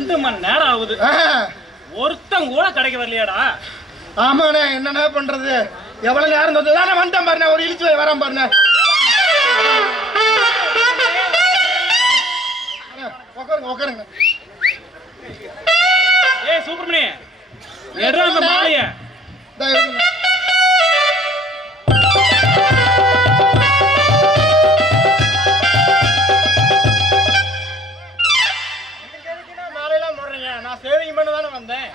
2 மணி நேரம் ஆகுது, ஒருத்தன் கூட கிடைக்க வரலையாடா? ஆமாண்ணே, என்னண்ணா பண்றது? எவ்வளவு நேரம் தானே வந்துட்டேன் பாருண்ணே, ஒரு இழிச்சு வரான் பாருண்ணே. உட்காருங்க. ஏய் சுப்பிரமணி, எடுறா அந்த மாலைய. மாலையெல்லாம் போடுறீங்க, நான் சேவிங் பண்ண தானே வந்தேன்.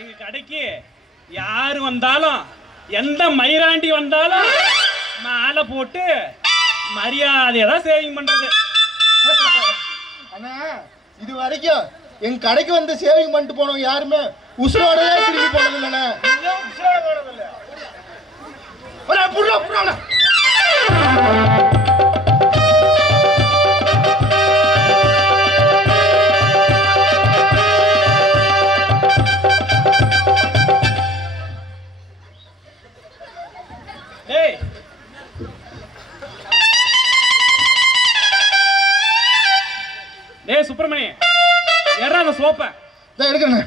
எங்க கடைக்கு யாரு வந்தாலும், எந்த மயிராண்டி வந்தாலும் மாலை போட்டு மரியாதையை தான் சேவிங் பண்றது. அண்ணா, இது வரைக்கும் எங்க கடைக்கு வந்து சேவிங் பண்ணிட்டு போனவங்க யாருமே உசுரோடவே திரும்பி போனது இல்லைண்ணே. டேய் சுப்பிரமணி, ஏறா அந்த சோப்பை. எடுக்கிறேண்ணே.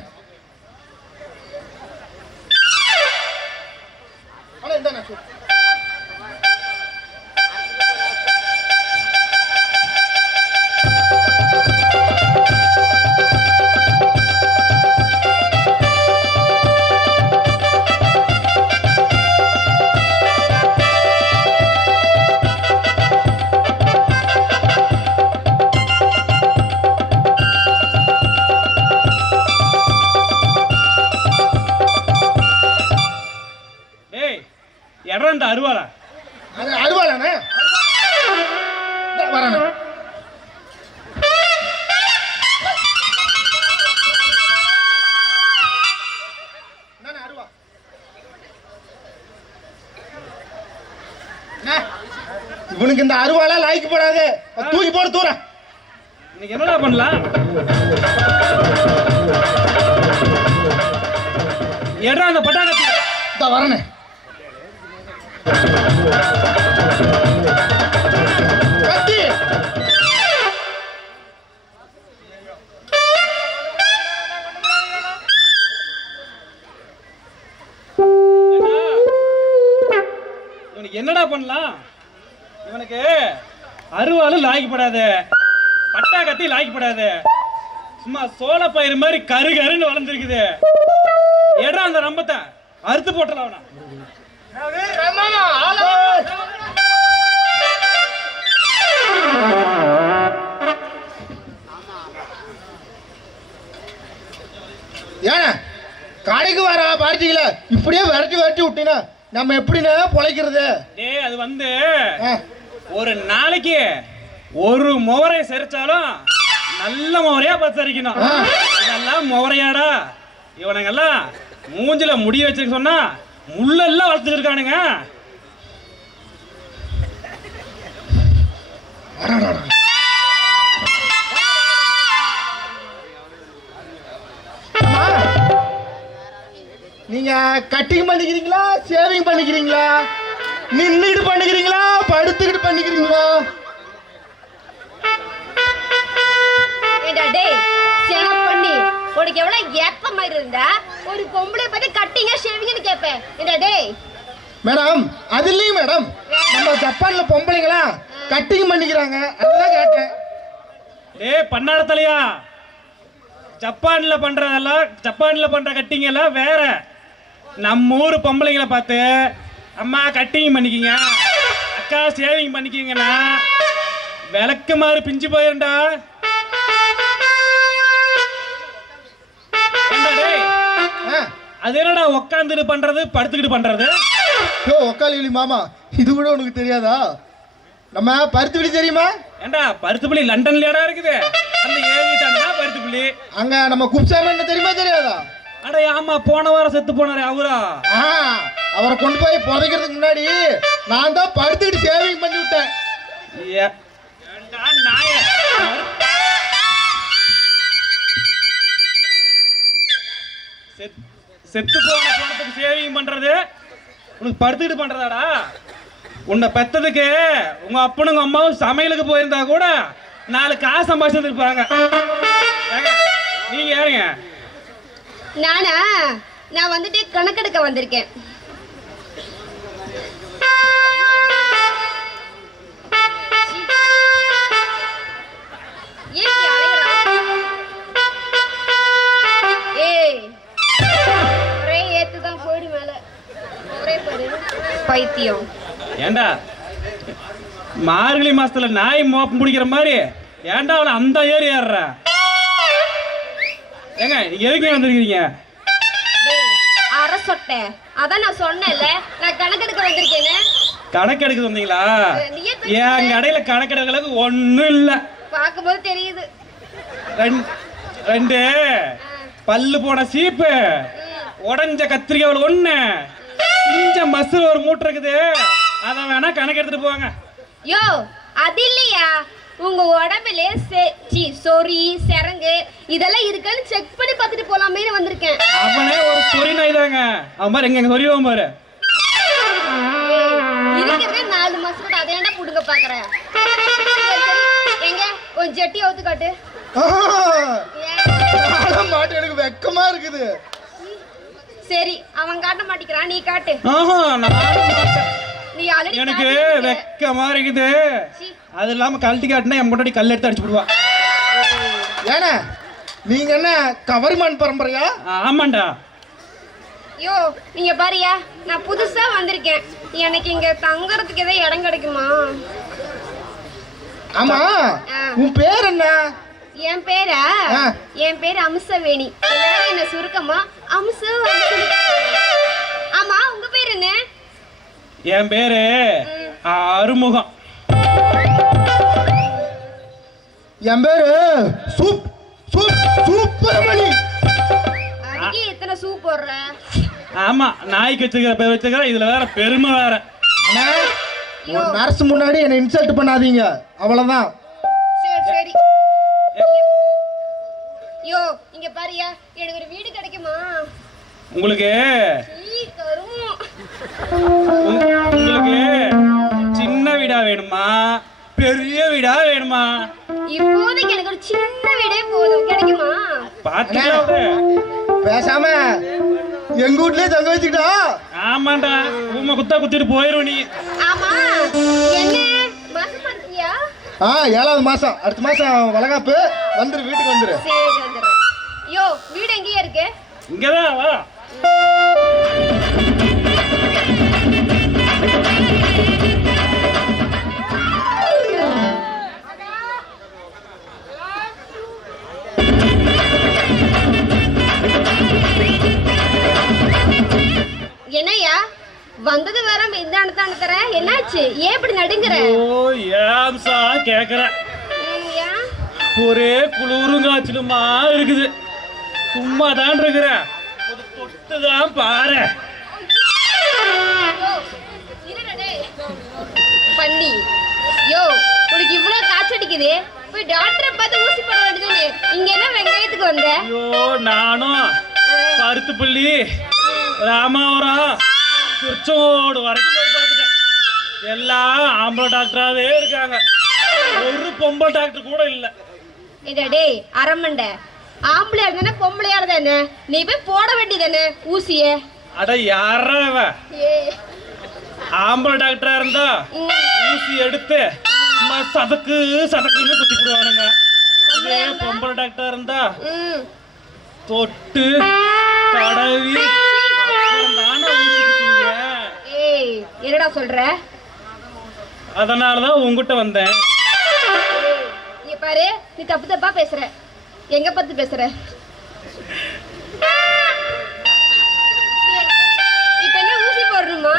எடா அந்த அருவாளா? அருவாளாண்ணே வரண்ணே. இவனுக்கு இந்த அருவாளா லாய்க்கு போடாது, தூக்கி போடு தூர. இன்னைக்கு என்னடா பண்ணலாம்? எடா அந்த பட்டாக்கத்தி. வரண்ணே. கத்தி. இவனுக்கு என்னடா பண்ணலாம்? இவனுக்கு அருவாலும் லாய்க்கப்படாது, பட்டா கத்தி லாய்க்கப்படாது, சும்மா சோள பயிர் மாதிரி கரு கருன்னு வளர்ந்துருக்குது. எடா அந்த ரம்பத்தை அறுத்து போட்டலாம் அவனா. ஏன்னா கடைக்கு வர பார்த்தீங்களா, இப்படியே விரட்டி விரட்டி விட்டீங்கன்னா நம்ம எப்படின்னா பொழைக்கிறது? டேய் அது வந்து ஒரு நாளைக்கு ஒரு முவரை செரிச்சாலும் நல்ல முவரையா பார்த்து செரிக்கணும். இதெல்லாம் முவரையாடா? இவனுங்கெல்லாம் மூஞ்சில முடிய வச்சிருக்க சொன்னா முள்ளெல்லாம் வளர்த்துட்டு இருக்கானுங்க. நீங்க கட்டிங் பண்ணிக்கிறீங்களா, சேவிங் பண்ணிக்கிறீங்களா, நின்னுட்டு பண்ணிக்கிறீங்களா, படுத்துக்கிட்டு பண்ணிக்கிறீங்களா? உனக்கு எவ்வளவு ஏத்த மாதிரி இருந்தா ஒரு பொம்பளை பத்தி கட்டிங்க ஷேவிங்னு கேட்பேன். என்னடா டேய்? மேடம் அதுலயும் மேடம் நம்ம ஜப்பான்ல பொம்பளைங்களா கட்டிங் பண்ணிக்கிறாங்க, அதான் கேட்டேன். டேய் பன்னாட தலையா, ஜப்பான்ல பண்றதெல்லாம், ஜப்பான்ல பண்ற கட்டிங் எல்லாம் வேற. நம்ம ஊர் பொம்பளைங்களை பார்த்து அம்மா கட்டிங் பண்ணிக்கிங்க, அக்கா சேவிங் பண்ணிக்கிங்கன்னா விளக்கு மாதிரி பிஞ்சு போயிருண்டா. அது என்னடா உட்காந்துட்டு பண்றது, படுத்துக்கிட்டு பண்றது? உக்காலி மாமா, இது கூட உனக்கு தெரியாதா? நம்ம பருத்துப்புளி தெரியுமா? ஏண்டா பருத்துப்புளி லண்டன்லடா இருக்குது, அந்த ஏறிட்டானா பருத்துப்புளி. அங்க நம்ம குப்சாமன் தெரியுமா தெரியாதா? அட ஆமா, போன வாரம் செத்து போனாரே அவரா? அவரை கொண்டு போய் புதைக்கிறதுக்கு முன்னாடி நான் தான் படுத்துக்கிட்டு சேவிங் பண்ணி விட்டேன். செத்து போன பணத்துக்கு சேவிங் பண்றது உனக்கு படுத்துக்கிட்டு பண்றதாடா? உன்னை பெத்ததுக்கு உங்க அப்பனுங்க அம்மாவும் சமையலுக்கு போயிருந்தா கூட 4 காசு சம்பாதிச்சு இருப்பாங்க. நீங்க யாருங்க? நானா? நான் வந்துட்டு கணக்கெடுக்க வந்திருக்கேன். ஒரே ஏத்துதான் போயிடு மேல. ஒரே பாரு பைத்தியம். ஏண்டா மார்கழி மாசத்துல நாய் மோப்பம் பிடிக்கிற மாதிரி ஏன்டா அவளை அந்த ஏறி ஏறுற? ஏங்க நீங்க எதுக்கு வந்திருக்கீங்க? அரை சொட்டை. அதான் நான் சொன்னேன்ல, நான் கணக்கெடுக்க வந்திருக்கேன்னு. கணக்கெடுக்க வந்தீங்களா? என் கடையில கணக்கெடுக்கிறதுக்கு ஒண்ணும் இல்ல. பார்க்கும்போது தெரியுது. ரெண்டு பல்லு போன சீப்பு, உடஞ்ச கத்திரிக்காய் 1, இஞ்ச மசூர் ஒரு மூட்டை இருக்குது. அத வேணா கணக்கு எடுத்துட்டு போவாங்க. யோ அது இல்லையா, உங்க உடம்புல சொறி சரங்கு இதெல்லாம் இருக்கான்னு செக் பண்ணி பார்த்துட்டு போலாமே வந்திருக்கேன். அவனே ஒரு சொறி நாய் தாங்க. அவன் மாதிரி எங்க சொறிவான் பாரு. இருக்கிறதே 4 மாசம் அதை ஏன்டா புடுங்க பாக்குறேன். எங்க ஒரு ஜட்டி அவுத்து காட்டு. மாட்டு எனக்கு வெக்கமா இருக்குது. சரி அவன் காட்ட மாட்டேங்கிறான், நீ காட்டு. நீ ஆல்ரெடி எனக்கு வெக்கமா இருக்குது. அது இல்லாம கழட்டி காட்டினா என் முன்னாடி கல் எடுத்து அடிச்சு விடுவா. ஏன்னா நீங்க என்ன கவர்மெண்ட் பரம்பரையா? ஆமாண்டா. யோ நீங்க பாரியா, நான் புதுசா வந்திருக்கேன். எனக்கு இங்க தங்கறதுக்கு ஏதாவது இடம் கிடைக்குமா? ஆமா, உன் பேர் என்ன? என் பேரா? என் பேர் அம்சவேணி. எல்லாரும் என்ன சுருக்கமா அம்சு. ஆமா உங்க பேர் என்ன? என் பேரு அறுமுகம். என் பேரு சூப்பர்மணி. அதுக்கு எத்தனை சூப் போடுற? ஆமா நாய்க்கு வச்சுக்கிற இதுல வேற பெருமை வேற. ஒரு நர்ஸ் முன்னாடி என்ன இன்சல்ட் பண்ணாதீங்க, அவ்வளவுதான். சரி சரி. யோ இங்க பாரியா, எனக்கு ஒரு வீடு கிடைக்குமா? உங்களுக்கு உங்களுக்கு சின்ன வீடா வேணுமா பெரிய வீடா வேணுமா? இப்போதைக்கு எனக்கு ஒரு சின்ன வீடே போதும், கிடைக்குமா? பாத்துக்கலாம். பேசாம எங்க வீட்லயே தங்க வச்சுக்கிட்டா. ஆமாண்டா, உண்மை குத்தா குத்திட்டு போயிரும் நீ. ஆமா என்ன மாசமா இருக்கியா? 7வது மாசம், அடுத்த மாசம் வளகாப்பு. வந்துரு, வீட்டுக்கு வந்துரு. சரி வந்துடுறேன். யோ வீடு எங்கேயா இருக்கு? இங்கதான் வா. என்னையா வந்தது வர இந்த அனுத்தான என்னாச்சு? ஏன் இப்படி நடுங்குற? ஓ ஏம்சா கேக்குற. ஒரே குளிரும் காய்ச்சலுமா இருக்குது. சும்மா தான் இருக்கிற, தொட்டுதான் பாரு. பண்ணி யோ உனக்கு இவ்வளவு காய்ச்சடிக்குது, போய் டாக்டரை பார்த்து ஊசி போட வேண்டியது. இங்க என்ன வெங்காயத்துக்கு வந்த? ஐயோ நானும் பருத்துப்பள்ளி, ராமாவரம், திருச்செங்கோடு வரைக்கும் போய் பார்த்துட்டேன். எல்லாம் ஆம்பளை டாக்டராகவே இருக்காங்க, ஒரு பொம்பளை டாக்டர் கூட இல்லை. டே அரமண்டை, ஆம்பளையா இருந்தானே பொம்பளையா இருந்தானே, நீ போய் போட வேண்டியதானே ஊசிய. அட யாரா ஆம்பளை டாக்டரா இருந்தா ஊசி எடுத்து சதக்கு சதக்குன்னு குத்தி போடுவானுங்க. இதே பொம்பளை டாக்டரா இருந்தா தொட்டு தடவி தானே ஊசி குத்துவீங்க. என்னடா சொல்ற? அதனாலதான் உங்ககிட்ட வந்தேன். நீ பாரு, நீ தப்பு தப்பா பேசுற. எங்க பார்த்து பேசுற? இப்ப என்ன ஊசி போடணுமா?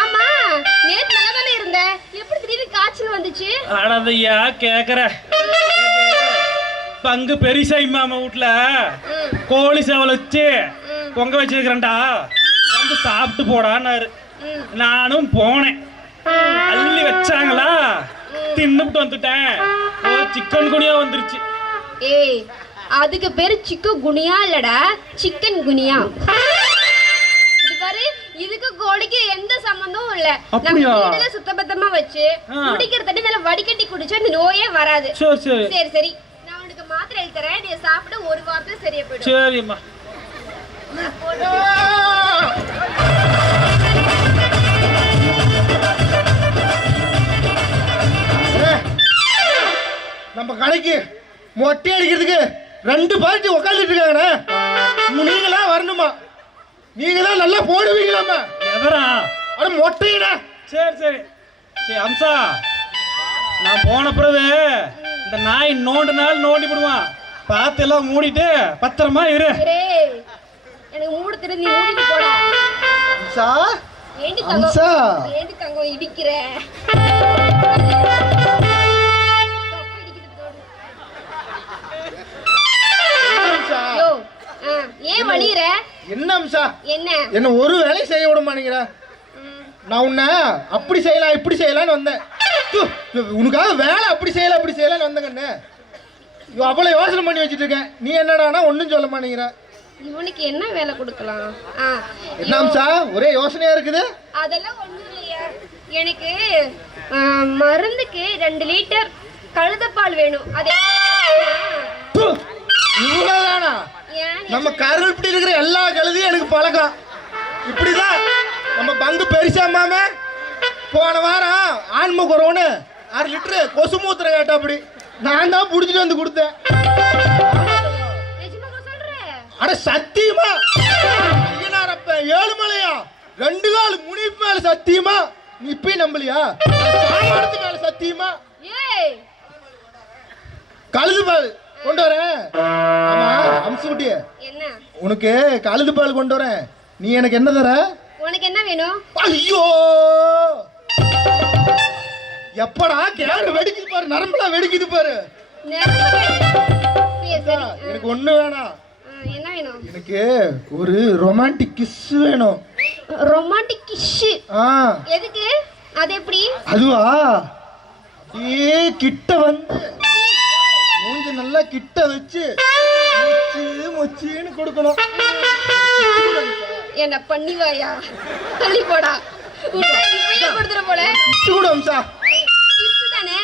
ஆமா நேத்து நல்லா தானே இருந்த, எப்படி திடீர்னு காய்ச்சல் வந்துச்சு? அடதையா கேக்குற. பங்கு பெரிசாய் மாமா வீட்டுல கோழி சேவல் வச்சு பொங்க வச்சிருக்கிறேன்டா, வந்து சாப்பிட்டு போடான்னாரு. நானும் போனேன், அள்ளி வச்சாங்களா, தின்னுட்டு வந்துட்டேன். சிக்கன் குனியா வந்துருச்சு. ஏய் அதுக்கு பேரு சிக்கன் குனியா இல்லடா, சிக்கன் குனியா. இது பாரு, இதுக்கு கோழிக்கு எந்த சம்பந்தமும் இல்ல. நம்ம அப்படியா? வீடுல சுத்தபத்தமா வச்சு குடிக்கிற தண்ணி நல்லா வடிகட்டி குடிச்சா இந்த நோயே வராது. சரி சரி சரி சரி, நான் உனக்கு மாத்திரை எழுதி தரேன். நீ சாப்பிட்டு ஒரு வாரத்துல சரியா போயிடும். சரிம்மா. நம்ம கடைக்கு மொட்டை அடிக்கிறதுக்கு 2 பார்ட்டி உட்காந்துட்டு இருக்காங்கண்ணே. நீங்களா வரணுமா? நீங்க தான் நல்லா போடுவீங்களாமா? எவரா? அட மொட்டையிடா. சரி சரி சரி அம்சா, நான் போன பிறகு இந்த நாய் நோண்டினாலும் நோண்டி விடுவான். பார்த்து எல்லாம் மூடிட்டு பத்திரமா இரு. ஏய், எனக்கு மூடு திரு, நீ மூடிட்டு போடா. அம்சா ஏண்டி அம்சா. தங்கம், ஏண்டி தங்கம் இடிக்கிற? அம்சா. யோ, ஏன் வலிற? என்ன அம்சா? என்ன ஒரு வேலையும் செய்ய விட மாட்டேங்கிற. நான் உன்னை அப்படி செய்யலாம் இப்படி செய்யலாம்னு வந்தேன். உனக்காக வேலை அப்படி செய்யலாம்னு வந்தேன் கண்ணு. அவ்வளோ யோசனை பண்ணி வச்சுட்டு இருக்கேன். நீ என்னடானா ஒன்றும் சொல்ல மாட்டேங்கிற. இவனுக்கு என்ன வேலை கொடுக்கலாம்? என்ன அம்சா ஒரே யோசனையா இருக்குது? அதெல்லாம் ஒண்ணும் இல்லையா. எனக்கு மருந்துக்கு 2 லிட்டர் கழுதப்பால் வேணும். அது இவ்வளவுதானா? நம்ம கருள்படி இருக்கிற எல்லா கழுதையும் எனக்கு பழக்கம். இப்படிதான் நம்ம பங்கு பெருசாமாம போன வாரம் ஆன்ம குறவனு 6 லிட்டரு கொசு மூத்திர கேட்டா. அப்படி நான் தான் புடிச்சிட்டு வந்து கொடுத்தேன். அட சத்தியமா ஐயனாரப்ப ஏழுமலையா 2 கால் முனிப்பு மேல சத்தியமா. நீ இப்பயும் நம்பலையா? சாமானத்து மேல சத்தியமா. கழுது பால் கொண்டு வரேன். ஆமா அம்சுக்குட்டி, என்ன உனக்கு கழுது பால் கொண்டு வரேன். நீ எனக்கு என்ன தர? உனக்கு என்ன வேணும்? ஐயோ எப்படா கேடு வெடிக்குது பாரு, நரம்புலாம் வெடிக்குது பாரு. எனக்கு ஒண்ணு வேணாம். என்ன வேணும்? எனக்கு ஒரு ரொமான்டிக் கிஸ் வேணும். Romantic kiss? எதுக்கு? அது எப்படி? அதுவா, அப்படியே கிட்ட வந்து மூஞ்சி நல்லா கிட்ட வச்சு மொச்சின்னு கொடுக்கணும். என்ன பண்ணிவாயா? தள்ளி போடா. இப்பயே கொடுத்துற போல. கூட அம்சா கிஸ் தானே,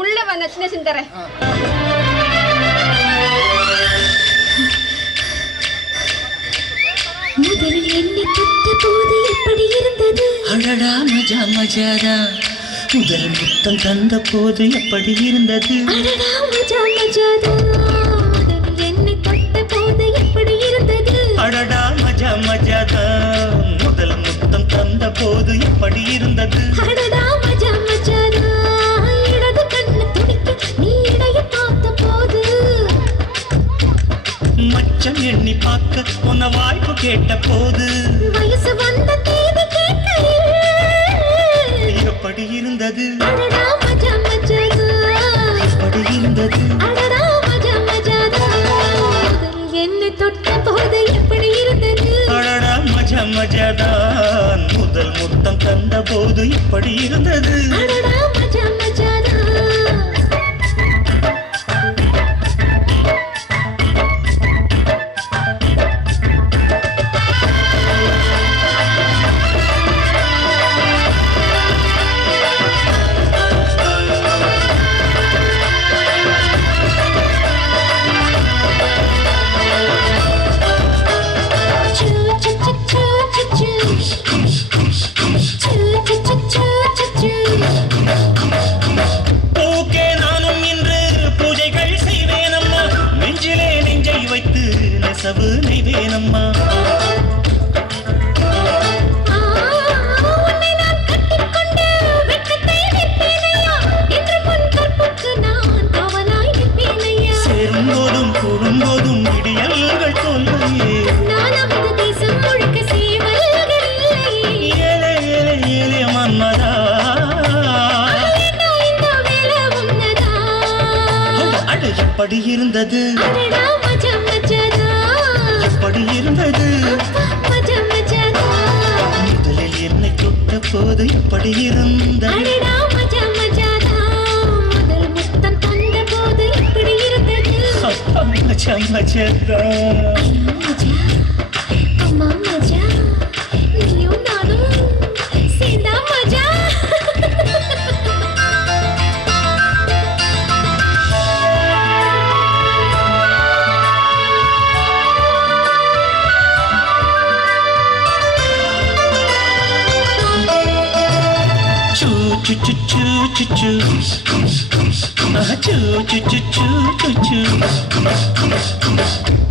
உள்ள வந்த சின்ன சின்ன தரேன். முதலில் என்னை தொட்ட போது எப்படி இருந்தது? அடடா மஜா மஜாதா. முதல் முத்தம் தந்த போது எப்படி இருந்தது? அடடா மஜா மஜாதா. முதலில் என்னை தொட்ட போது எப்படி இருந்தது? அடடா மஜா மஜாதா. முதல் முத்தம் தந்த போது எப்படி இருந்தது? அடடா மஜா மஜாதா. இடது கண்ணு துடிக்க நீ இடைய பார்த்த போது, மச்சம் எண்ணி பார்க்க உன்ன வாய்ப்பு கேட்ட போது, வயசு வந்த தேதி கேட்கையில் எப்படி இருந்தது? அடடா மஜா மஜாதா. எப்படி இருந்தது? அடடா மஜா மஜாதா. முதலில் என்னை தொட்ட போது எப்படி இருந்தது? அடடா மஜா மஜாதான். முதல் முத்தம் தந்த போது எப்படி இருந்தது? அடடா மஜா மஜாதா. பூக்கே நானும் இன்று பூஜைகள் செய்வேனம்மா. நெஞ்சிலே நெஞ்சை வைத்து நெசவு நெய்வேனம்மா. சேரும்போதும் கூடும்போதும் விடியல்கள் தோல்லையே. ஏலே ஏலே ஏலே மன்மதா. அட எப்படி இருந்தது? எப்படி இருந்தது? முதலில் என்னை தொட்ட போது எப்படி இருந்தது? மச்சா மச்சா. அம்மா மஜா, நீயும் நானும் சு சு சு ஆஹா, சு சு சு சு சு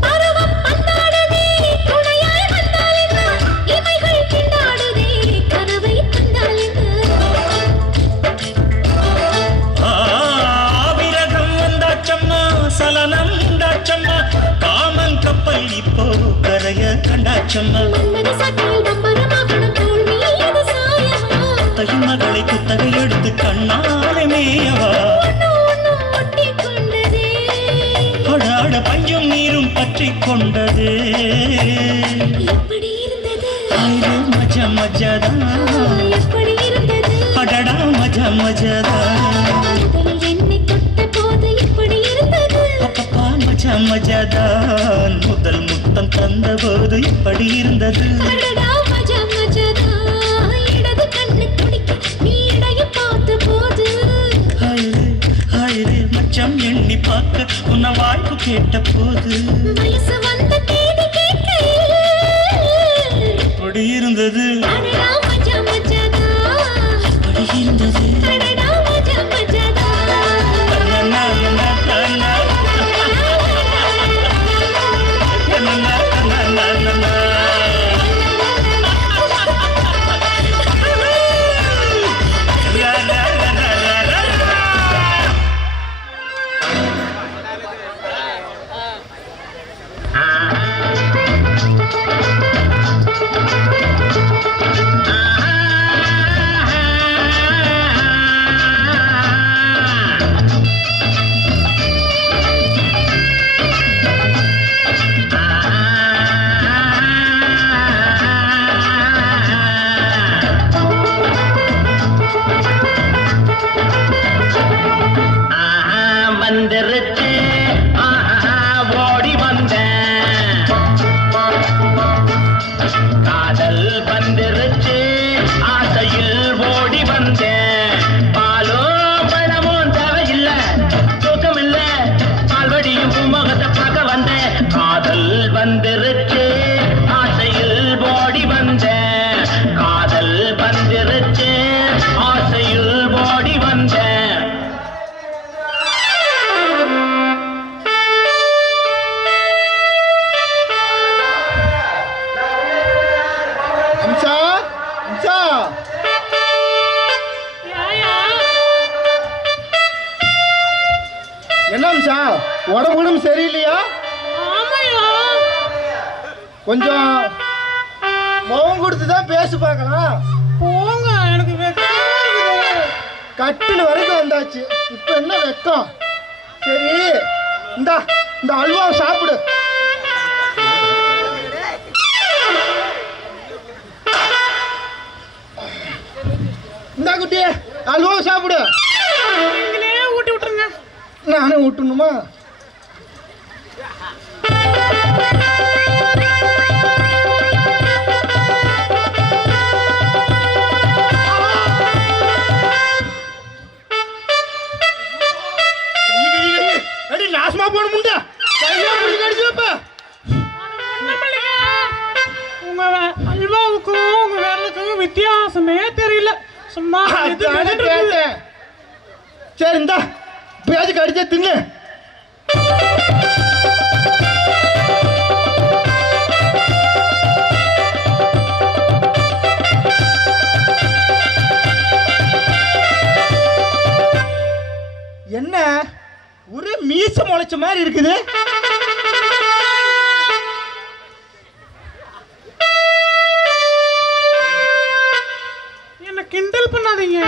பருவம் பந்தாடுதே துணையாய் வந்தாலென்ன இமைகள் திண்டாடுதே கனவை தந்தாலென்ன விரகம் வந்தாச்சம்மா சலனம் உண்டாச்சம்மா காமன் கப்பல் இப்போ கரைய கண்டாச்சம்மா மன்மத சாட்டையில் பம்பரமாகணும் தோள் மீது சாயவா தையும் மகளை குத்தகை எடுத்து கண்ணாலே மேயவா ஒண்ணு ஒட்டிக் கொண்டதே அடாட பஞ்சும் நீரும் பற்றி கொண்டது எப்படி இருந்தது ஆயிரே மஜா மஜாதா எப்படி இருந்தது அடடா மஜா மஜாதா முதல் என்னை தொட்ட போது எப்படி இருந்தது அப்பப்பா மஜா மஜாதான் முதல் முத்தம் தந்த போது இப்படி இருந்தது அடடா மஜா மஜாதா இடது கண்ணு துடிக்க நீ இடைய பார்த்த போது ஆயிரே ஆயிரே மச்சம் எண்ணி பார்க்க உன்ன வாய்ப்பு கேட்ட போது வயசு வந்த தேதி கேட்கையில் இப்படி இருந்தது அடடா மஜா மஜாதா இப்படி இருந்தது அடடா மஜா மஜாதா தன்னன்னா, நன்னா, தன்னா. தன்னன்னா, தன்னா, நன்னா. ரா, ரா, ரா, ரா, ரா, ரா. வந்துருச்சு ஓடி வந்தேன் காதல் வந்துருச்சு ஆசையில் ஓடி வந்தேன் பாலும் பழமும் தேவையில்லை தூக்கமில்ல பால்வடியும் முகத்தை பார்க்க வந்தேன் காதல் வந்துருச்சு ஆசையில் ஓடி வந்தேன் காதல் வந்துருச்சு ஆசையில் ஓடி வந்தேன் அம்சா அம்சா என்ன அம்சா உடம்புடும் சரியில்லையா கொஞ்சம் முகம் கொடுத்து தான் பேசி பார்க்கலாம் போங்க எனக்கு கட்டில் வரைக்கும் வந்தாச்சு இப்போ என்ன வெக்கம் சரி இந்தா இந்த அல்வாவை சாப்பிடு இந்தா குட்டி அல்வாவை சாப்பிடு நீங்களே ஊட்டி விட்டுருங்க. நானே ஊட்டணுமா அடி நாசமா போன முண்டா கையா பிடி கடிச்சு வைப்ப உங்க அல்வாவுக்கும் உங்க விரலுக்கும் வித்தியாசமே தெரியல. சும்மா இது அதானே மிதந்து இருக்குது. கேட்டேன் சரி இந்தா இப்பயாச்சும் கடிச்சே தின்னு என்ன ஒரே மீச முளைச்ச மாதிரி இருக்குது என்ன கிண்டல் பண்ணாதீங்க.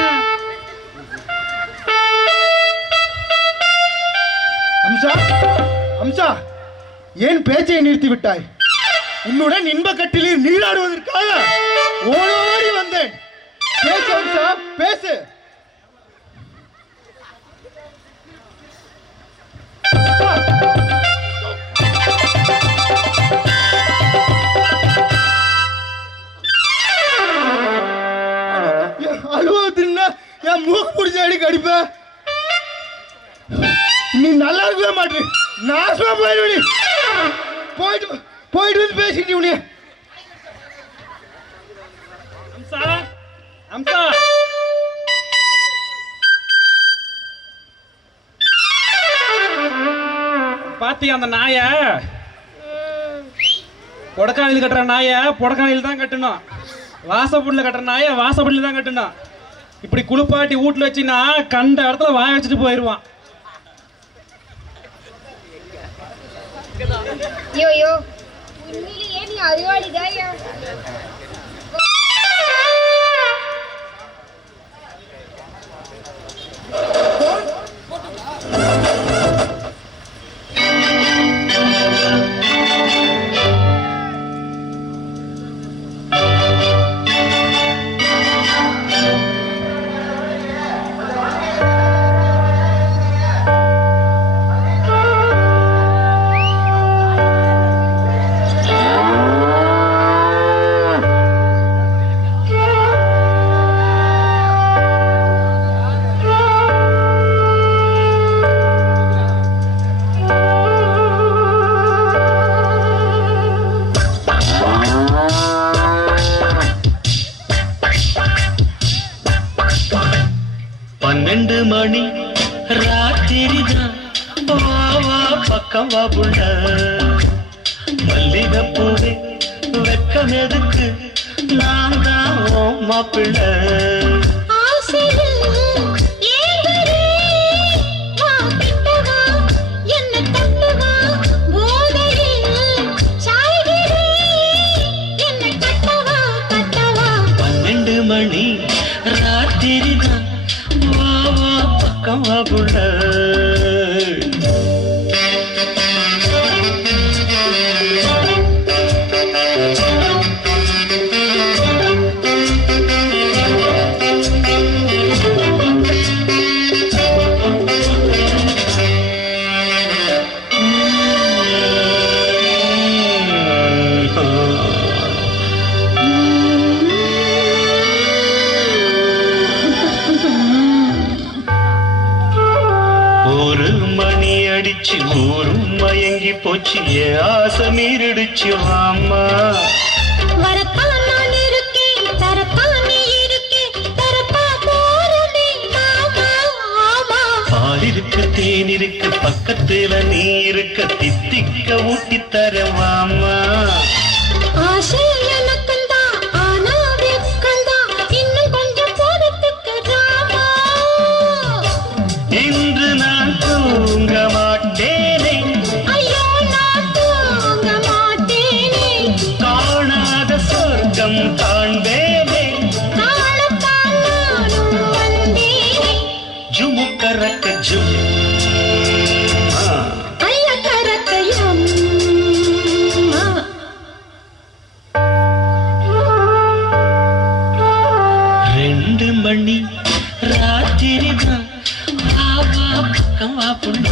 அம்சா அம்சா ஏன் பேச்சை நிறுத்தி விட்டாய் உன்னுடன் இன்பக்கட்டிலில் நீராடுவதற்காக ஓடோடி வந்தேன் பேசு அம்சா பேசு அலுவா தின்னா என் மூக்கு பிடிச்ச அடி கடிப்ப நீ நல்லா இருக்கவே மாட்டே நாசமா போயிடுவடி போயிட்டு போயிட்டு வந்து பேசிட்டு உனிய அம்சா அம்சா ஆத்தி அந்த நாயை கொடக்காணியில் கட்டுற நாயை புடக்காணியில் தான் கட்டணும், வாசப்படியில் கட்டுற நாயை வாசப்படியில் தான் கட்டணும். இப்படி குளிப்பாட்டி வீட்டில் வச்சுன்னா கண்ட இடத்துல வாய வச்சுட்டு போயிடுவான். யோ உண்மையிலேயே நீ அறிவாளிதாயா. மணி ராத்திரிதான் வா வா பக்கம் வா புள்ள மல்லிகைப்பூவே வெக்கம் எதுக்கு நான் தான் ஓ மாப்பிள்ளை மணி ராத்திரிதான் வா வா பக்கம் வா புள்ள ஊரும் மயங்கி போச்சு ஆசை மீறிடுச்சு அம்மா வரத்தான் நான் இருக்கேன் தரத்தான் நீ இருக்கேன் தரப்பா போறதே மாமா மாமா பால் இருக்கு தேன் இருக்கு பக்கத்துல நீ இருக்க தித்திக்க ஊட்டி தர மாமா ஆசை எனக்குந்தான் ஆனா வெக்கந்தான் இன்னும் கொஞ்சம் போறதுக்கு ராமா இன்று நான் தூங்க மாட்டேனே ஐயோ நான் தூங்க மாட்டேனே காணாத சொர்க்கம் காண்பேனே காலத்தான் நானும் வந்தேனே ஜுமுக்கரக்க ஜும் ஐய கரக்கையம் ரெண்டு மணி ராத்திரிதான் வா வா பக்கம் வா புள்ள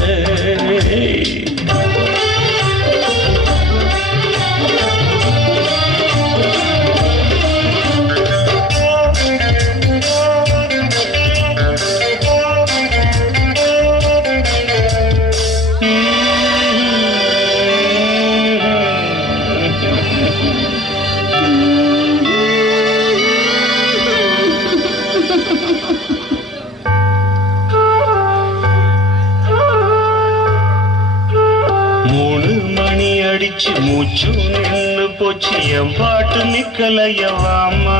அடிச்சு மூச்சு நின்னு போச்சு என் பாட்டு நிக்கலையவாமா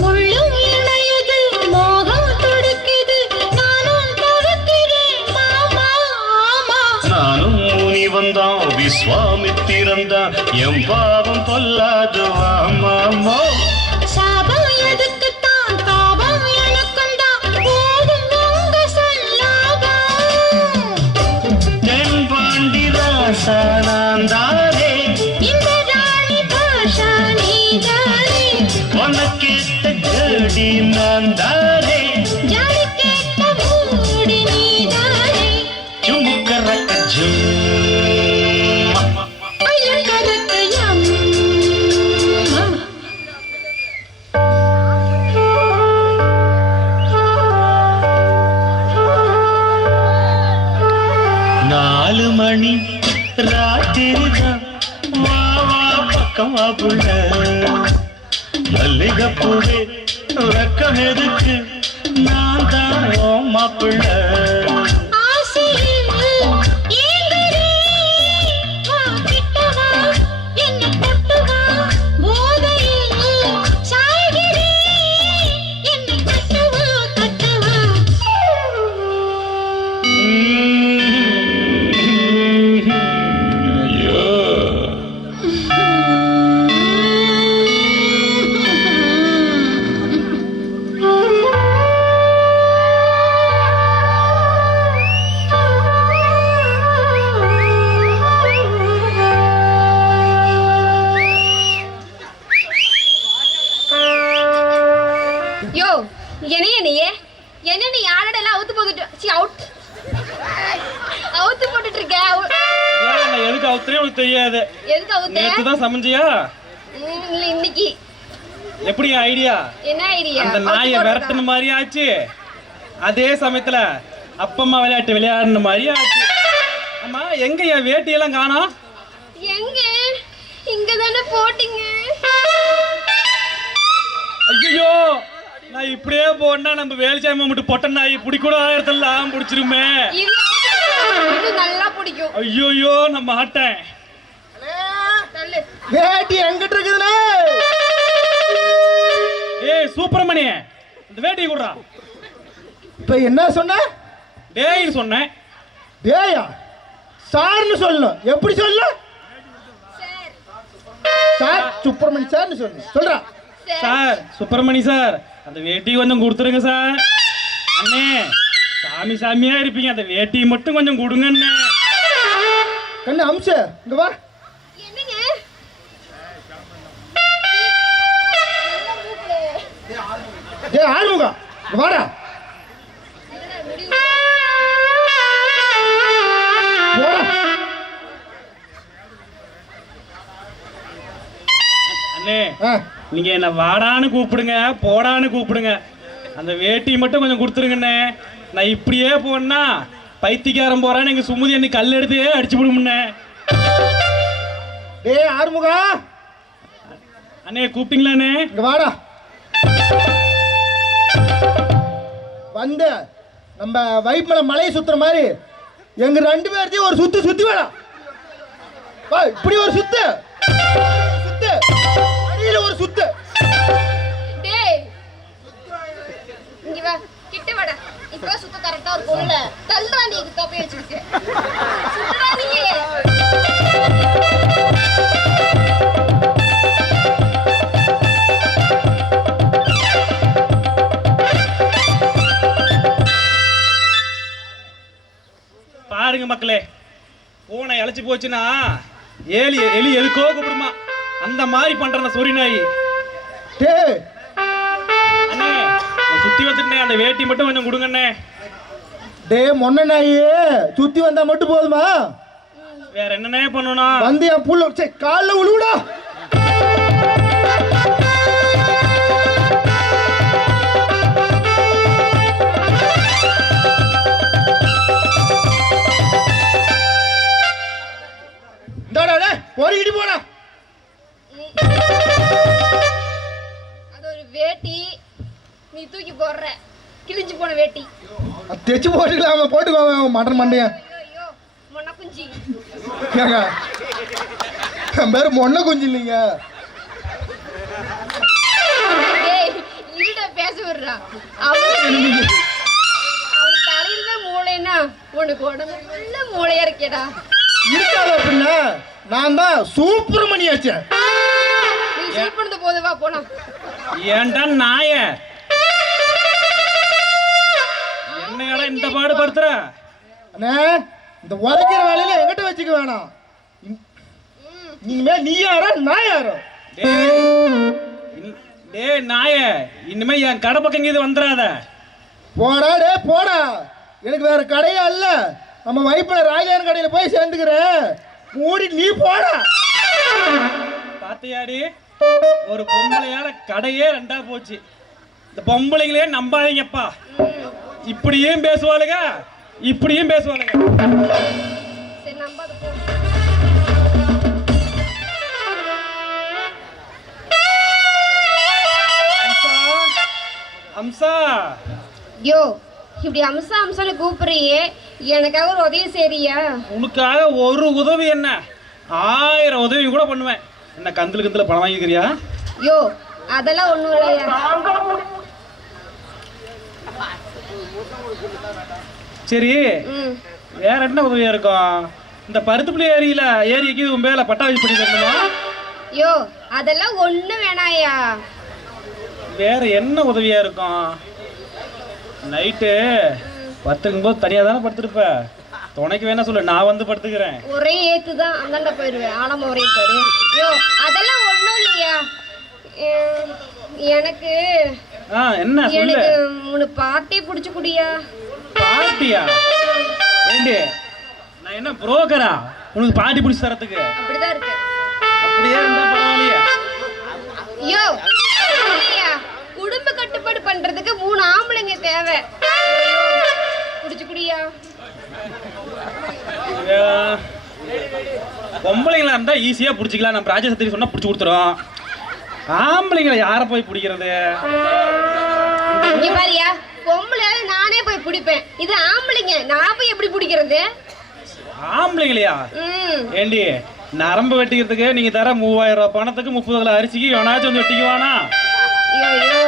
முள்ளும் இணையது மோகம் துடுக்குது நானும் தடுக்கிறேன் மாமா ஆமா நானும் முனி வந்தான் விஸ்வாமித்திரந்தான் என் பாவம் பொல்லாது வாமாமோ சாபம் எதுக்குத்தான் தாபம் எனக்குந்தான் போதும் உங்க சொல்லாபம் தென்பாண்டி ராசானாந்தாரே இந்த ராணி பாஷா நீதானே உனக்கேத்த ஜடி நான்தாரே ஜாடி கேட்ட மூடி நீதானே ஜுமுக்கரக்க ஜும் ஐய கரக்கையம் நாலு மணி ராத்திரிதான் வா வா பக்கம் வா புள்ள மல்லிகைப்பூவே வெக்கம் எதுக்கு நான் தான் ஓ மாப்பிள்ள ஆசையில் ஏங்குறேன் முடியாது. எதுக்கு அவுத்த? நேத்து தான் சமைஞ்சியா? இல்ல இன்னைக்கு. எப்படி ஐடியா? என்ன ஐடியா? அந்த நாயை விரட்டுன மாதிரி ஆச்சு. அதே சமயத்துல அப்பம்மா விளையாட்டு விளையாடுன மாதிரி ஆச்சு. அம்மா எங்க என் வேட்டியெல்லாம் காணோம்? எங்க? இங்க தானே போட்டீங்க. ஐயோ நான் இப்படியே போனா நம்ம வேலுச்சாமி மட்டும் பொட்ட நாய் பிடிக்கூட ஆயிரத்தெல்லாம் பிடிச்சிருமே. இது நல்லா பிடிக்கும். ஐயோயோ நான் மாட்டேன். வேட்டி எங்கிட்ட இருக்குதுண்ணே? ஏய் சுப்பிரமணிய இந்த வேட்டியை கொடுறா. இப்ப என்ன சொன்ன? டேய்னு சொன்னேன். டேயா சார்னு சொல்லணும். எப்படி சொல்லணும்? சார் சுப்பிரமணி சார்னு சொல்லணும். சொல்றா. சார் சுப்பிரமணி சார் அந்த வேட்டி கொஞ்சம் கொடுத்துருங்க சார். அண்ணே சாமி சாமியா இருப்பீங்க, அந்த வேட்டி மட்டும் கொஞ்சம் கொடுங்க அண்ணே. கண்ணு அம்சு இங்க வா. என்னங்க? டேய் ஆறுமுகா இங்க வாடா. போடா. அண்ணே ஆ, நீங்க என்ன வாடான்னு கூப்பிடுங்க போடான்னு கூப்பிடுங்க, அந்த வேட்டி மட்டும் கொஞ்சம் கொடுத்துருங்கண்ணே. நான் இப்படியே போனா பைத்தியக்காரன் போறான்னு எங்க சுமதி அன்னைக்கு கல் எடுத்து அடிச்சு விடுமுண்ணே. டேய் ஆறுமுகா அண்ணே கூப்பிட்டீங்களாண்ணே? இங்க வாடா. வந்து நம்ம வைப்மல மலையை சுத்துற மாதிரி எங்க 2 பேர்த்தையும் ஒரு சுத்து சுத்தி வேடா. வா இப்படி ஒரு சுத்து சுத்து, அடியில ஒரு சுத்து. டேய் இங்க வா, கிட்ட வாடா. இப்ப சுத்த கரெக்ட்டா இருக்கும்ல. தள்ளுடா நீ தொப்பை வச்சிட்டு. சுத்தடா நீ. பாருங்க மக்களே, பூனை இழைச்சி போச்சுன்னா எலி எதுக்கோ கூப்பிடுமா, அந்த மாதிரி பண்ற அந்த சொறி நாய். டேய் அண்ணே நான் சுத்தி வந்துட்டேன், அந்த வேட்டி மட்டும் கொஞ்சம் கொடுங்கண்ணே. டேய் மொன்ன நாயே சுத்தி வந்தா மட்டும் போதுமா? வேற என்னண்ணே பண்ணணும்? வந்து என் புள்ள சே கால்ல உழுவுடா. டேய் டேய் போறிக்கிட்டு போடா. அது ஒரு வேட்டி, நீ தூக்கி போடுற கிழிஞ்சு போன வேட்டி. தைச்சு போட்டுக்கலாம, போட்டுக்கோங்க மட்டன் மண்டையன். ஐயோ மொன்ன குஞ்சி. ஏங்க என் பேரு மொன்ன குஞ்சு இல்லைங்க. டேய் இருடா பேச விடுறா. அவன் தலையில தான் மூளைன்னா உனக்கு உடம்பு ஃபுல்லா மூளையா இருக்கேடா. இருக்காத அப்படின்னா நான் தான் சுப்பிரமணியாச்சே. நீ ஷூட் பண்ணது போது வா போலாம். ஏன்டா நாய என்னடா இந்த பாடு படுத்துற? அண்ணே இந்த உதைக்கிற வேலையில எங்கிட்ட வச்சுக்க வேணாம். இனிமே நீ யாரோ நான் யாரோ? டேய் நாய, இனிமே என் கடை பக்கம் இது வந்துடாத. போடா டே போடா. எனக்கு வேற கடையா இல்ல, நம்ம வைப்பில ராஜான் கடையில போய் சேர்ந்துக்கிறேன். மூடி நீ போடா. பாத்தியாடி, ஒரு பொம்பளையால கடையே 2ஆ போச்சு. இந்த பொம்பளைங்களே நம்பாதீங்கப்பா, இப்படியும் பேசுவாளுங்க இப்படியும் பேசுவாளுங்க. சரி நம்பாத போ. அம்சா அம்சா, யோ இப்படி அம்சா அம்சான்னு கூப்பிடுறியே, எனக்காக ஒரு உதவி செய்றியா? உனக்காக ஒரு உதவி என்ன 1000 உதவி கூட பண்ணுவேன். என்ன கந்தில் கந்தில் பணம் வாங்கிக்கிறியா? யோ அதெல்லாம் ஒண்ணும் இல்லையா. சரி ம் வேற என்ன உதவியா இருக்கும்? இந்த பருத்துப்புளி ஏரிக்கு உன் மேல பட்டா வச்சு பண்ணி தரணுமா? யோ அதெல்லாம் ஒண்ணும் வேணாயா. வேற என்ன உதவியா இருக்கும்? நைட்டு படுத்துக்கும் போது தனியா தானே படுத்துருப்ப, துணைக்கு வேணா சொல்லு, நான் வந்து படுத்துக்கிறேன். ஒரே ஏத்து தான் அந்தாண்ட போயிடுவேன், ஆழமா ஒரே போயிடு. யோ அதெல்லாம் ஒண்ணும் இல்லையா. எனக்கு என்ன சொல்லு? எனக்கு உன்னை பார்த்தே பிடிச்சு குடியா. பார்ட்டியா? ஏண்டி நான் என்ன புரோக்கரா? உனக்கு பாட்டி பிடிச்சி தரத்துக்கு? அப்படிதான் இருக்கு. அப்படியே இருந்தா பரவாயில்லையே. ஐயோ இல்லையா, குடும்ப கட்டுப்பாடு பண்றதுக்கு 3 ஆம்பளைங்க தேவை. குடிச்சு குடியா. பொம்பளைங்களா இருந்தா ஈஸியா பிடிச்சிக்கலாம். நம்ம ராஜசத்திரி சொன்னா பிடிச்சி கொடுத்துரும். ஆம்பளைங்களை யாரை போய் பிடிக்கிறது? இங்க பாரியா, பொம்பளை நானே போய் பிடிப்பேன். இது ஆம்பளைங்க, நான் போய் எப்படி பிடிக்கிறது? ஆம்பளைங்களையா? ஏண்டி நரம்பு வெட்டிக்கிறதுக்கு நீங்க தர 3000 ரூபாய் பணத்துக்கு 30 கிலோ அரிசிக்கு எவனாச்சும் வந்து வெட்டிக்குவானா? ஐயோ